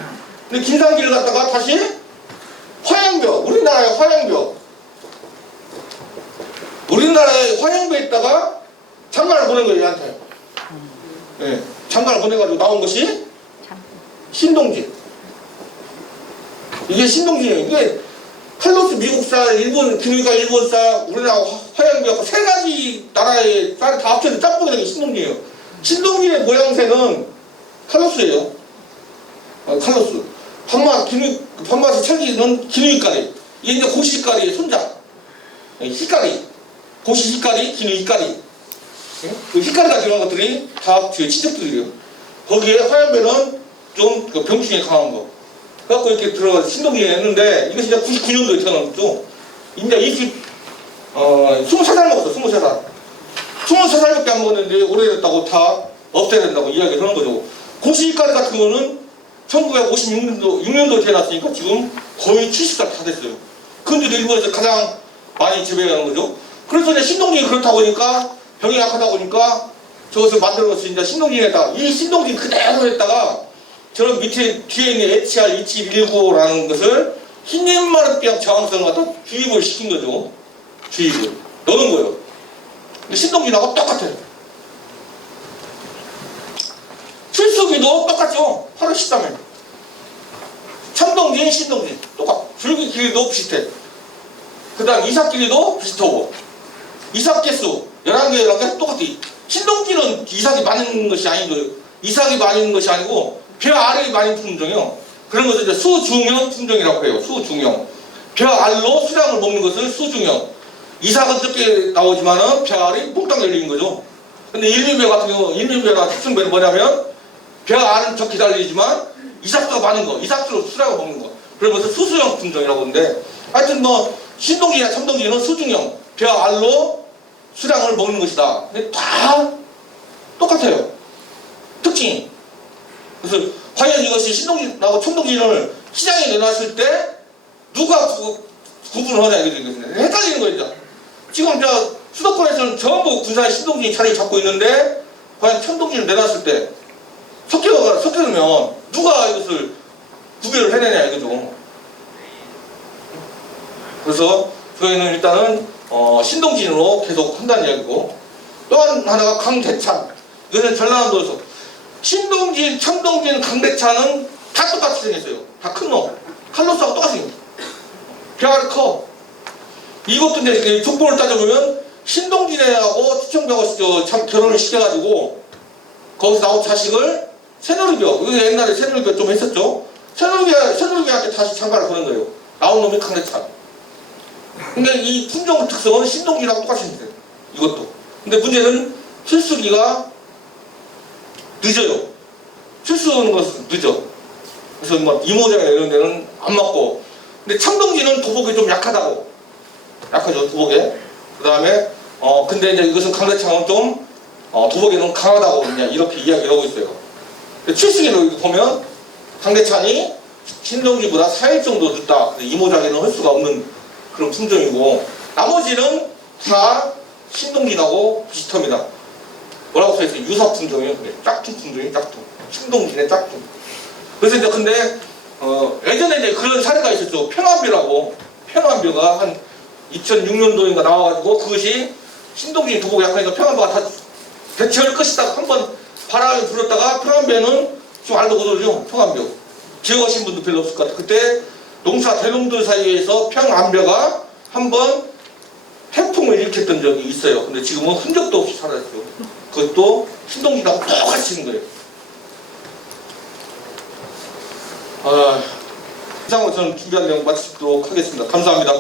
근데 김상기를 갖다가 다시 우리나라의 화양벼에 있다가 장가를 보낸 거예요. 얘한테. 네, 장가를 보내가지고 나온 것이 신동진. 이게 신동진이에요. 이게 칼로스 미국쌀, 기누이가 일본쌀, 우리나라 화양벼 세 가지 나라의 쌀을 다 합쳐서 짬뽕이 되는 게 신동진이에요. 신동진의 모양새는 칼로스예요. 칼로스. 판맛의 찰기는 기누이까리. 이게 이제 고시이까리의 손자. 히까리. 고시히까리, 기누이까리. 그 히까리가 들어간 것들이 다 뒤에 친척들이에요. 거기에 화양벼는 좀 병충해 강한 거. 그래갖고 이렇게 들어가서 신동진이 했는데 이거 진짜 99년도에 태어났죠. 이제 23살 먹었어. 23살밖에 안 먹었는데 오래됐다고 다 없애야 된다고 이야기를 하는 거죠. 고시가리 같은 거는 1956년도 태어났으니까 지금 거의 70살 다 됐어요. 근데도 일본에서 가장 많이 재배하는 거죠. 그래서 이제 신동진이 그렇다 보니까 병이 약하다 보니까 저것을 만들어서 이제 신동진에다가 이 신동진 그대로 했다가 저런 밑에 뒤에 있는 HR2719라는 것을 흰잎마르병 저항성을 갖다 주입을 시킨 거죠. 주입을 넣는 거예요. 근데 신동진하고 똑같아요. 출수기도 똑같죠. 8월 13일. 청동진, 신동진 똑같아. 줄기 길이도 비슷해. 그 다음 이삭 길이도 비슷하고 이삭 개수 11개, 11개 똑같아. 신동진은 이삭이 많은 것이 아니고 이삭이 많은 것이 아니고 벼 알이 많은 품종이요. 그런 것을 이제 수중형 품종이라고 해요. 수중형. 벼 알로 수량을 먹는 것을 수중형. 이삭은 적게 나오지만은 벼 알이 몽땅 열리는 거죠. 근데 일밀배 같은 경우, 일밀배나 특성배는 뭐냐면 벼 알은 적게 달리지만 이삭수가 많은 거, 이삭수로 수량을 먹는 거. 그래서 수수형 품종이라고 하는데 하여튼 뭐 신동진이나 청동진은 수중형, 벼 알로 수량을 먹는 것이다. 근데 다 똑같아요. 특징이. 그래서 과연 이것이 신동진하고 청동진을 시장에 내놨을 때 누가 구분을 하냐 이게 헷갈리는 거죠. 지금 저 수도권에서는 전부 군산의 신동진이 자리를 잡고 있는데 과연 청동진을 내놨을 때 섞여놓으면 누가 이것을 구별을 해내냐 이거죠. 그래서 저희는 일단은 신동진으로 계속 한다는 이야기고 또 하나가 강대찬. 이것은 전라남도에서 신동진, 청동진, 강대찬은 다 똑같이 생겼어요. 다 큰 놈. 칼로스하고 똑같이 생겼어요. 벼알이 커. 이것도 이제 족보를 따져보면 신동진하고 추천벽을 참 결혼을 시켜가지고 거기서 나온 자식을 새누리벼. 이거 옛날에 새누리벼 좀 했었죠. 새누리벼한테 다시 장가를 보낸 거예요. 나온 놈이 강대찬. 근데 이 품종 특성은 신동진하고 똑같이 생겼어요. 이것도. 근데 문제는 출수기가 늦어요. 출수하는 것은 늦어. 그래서 뭐 이모장이나 이런 데는 안 맞고. 근데 청동진은 도복이 좀 약하다고. 약하죠, 도복에. 그 다음에, 근데 이제 이것은 강대창은 좀, 도복에는 강하다고 그냥 이렇게 이야기를 하고 있어요. 출수기를 보면 강대찬이 신동진보다 4일 정도 늦다. 이모장에는 할 수가 없는 그런 품종이고, 나머지는 다 신동진하고 비슷합니다. 뭐라고 써있어요? 유사 품종이에요. 짝퉁 품종이 짝퉁. 신동진의 짝퉁. 그래서 이제 근데, 예전에 이제 그런 사례가 있었죠. 평안벼라고. 평안벼가 한 2006년도인가 나와가지고 그것이 신동진이 도복이 약하니까 평안벼가 다 대체할 것이다. 한번 바람이 불었다가 평안벼는 지금 알도 못하죠. 평안벼. 기억하신 분도 별로 없을 것 같아요. 그때 농사 대농들 사이에서 평안벼가 한번 태풍을 일으켰던 적이 있어요. 근데 지금은 흔적도 없이 사라졌죠. 그것도 신동진하고 똑같이 있는 거예요. 이상으로 저는 준비한 내용 마치도록 하겠습니다. 감사합니다.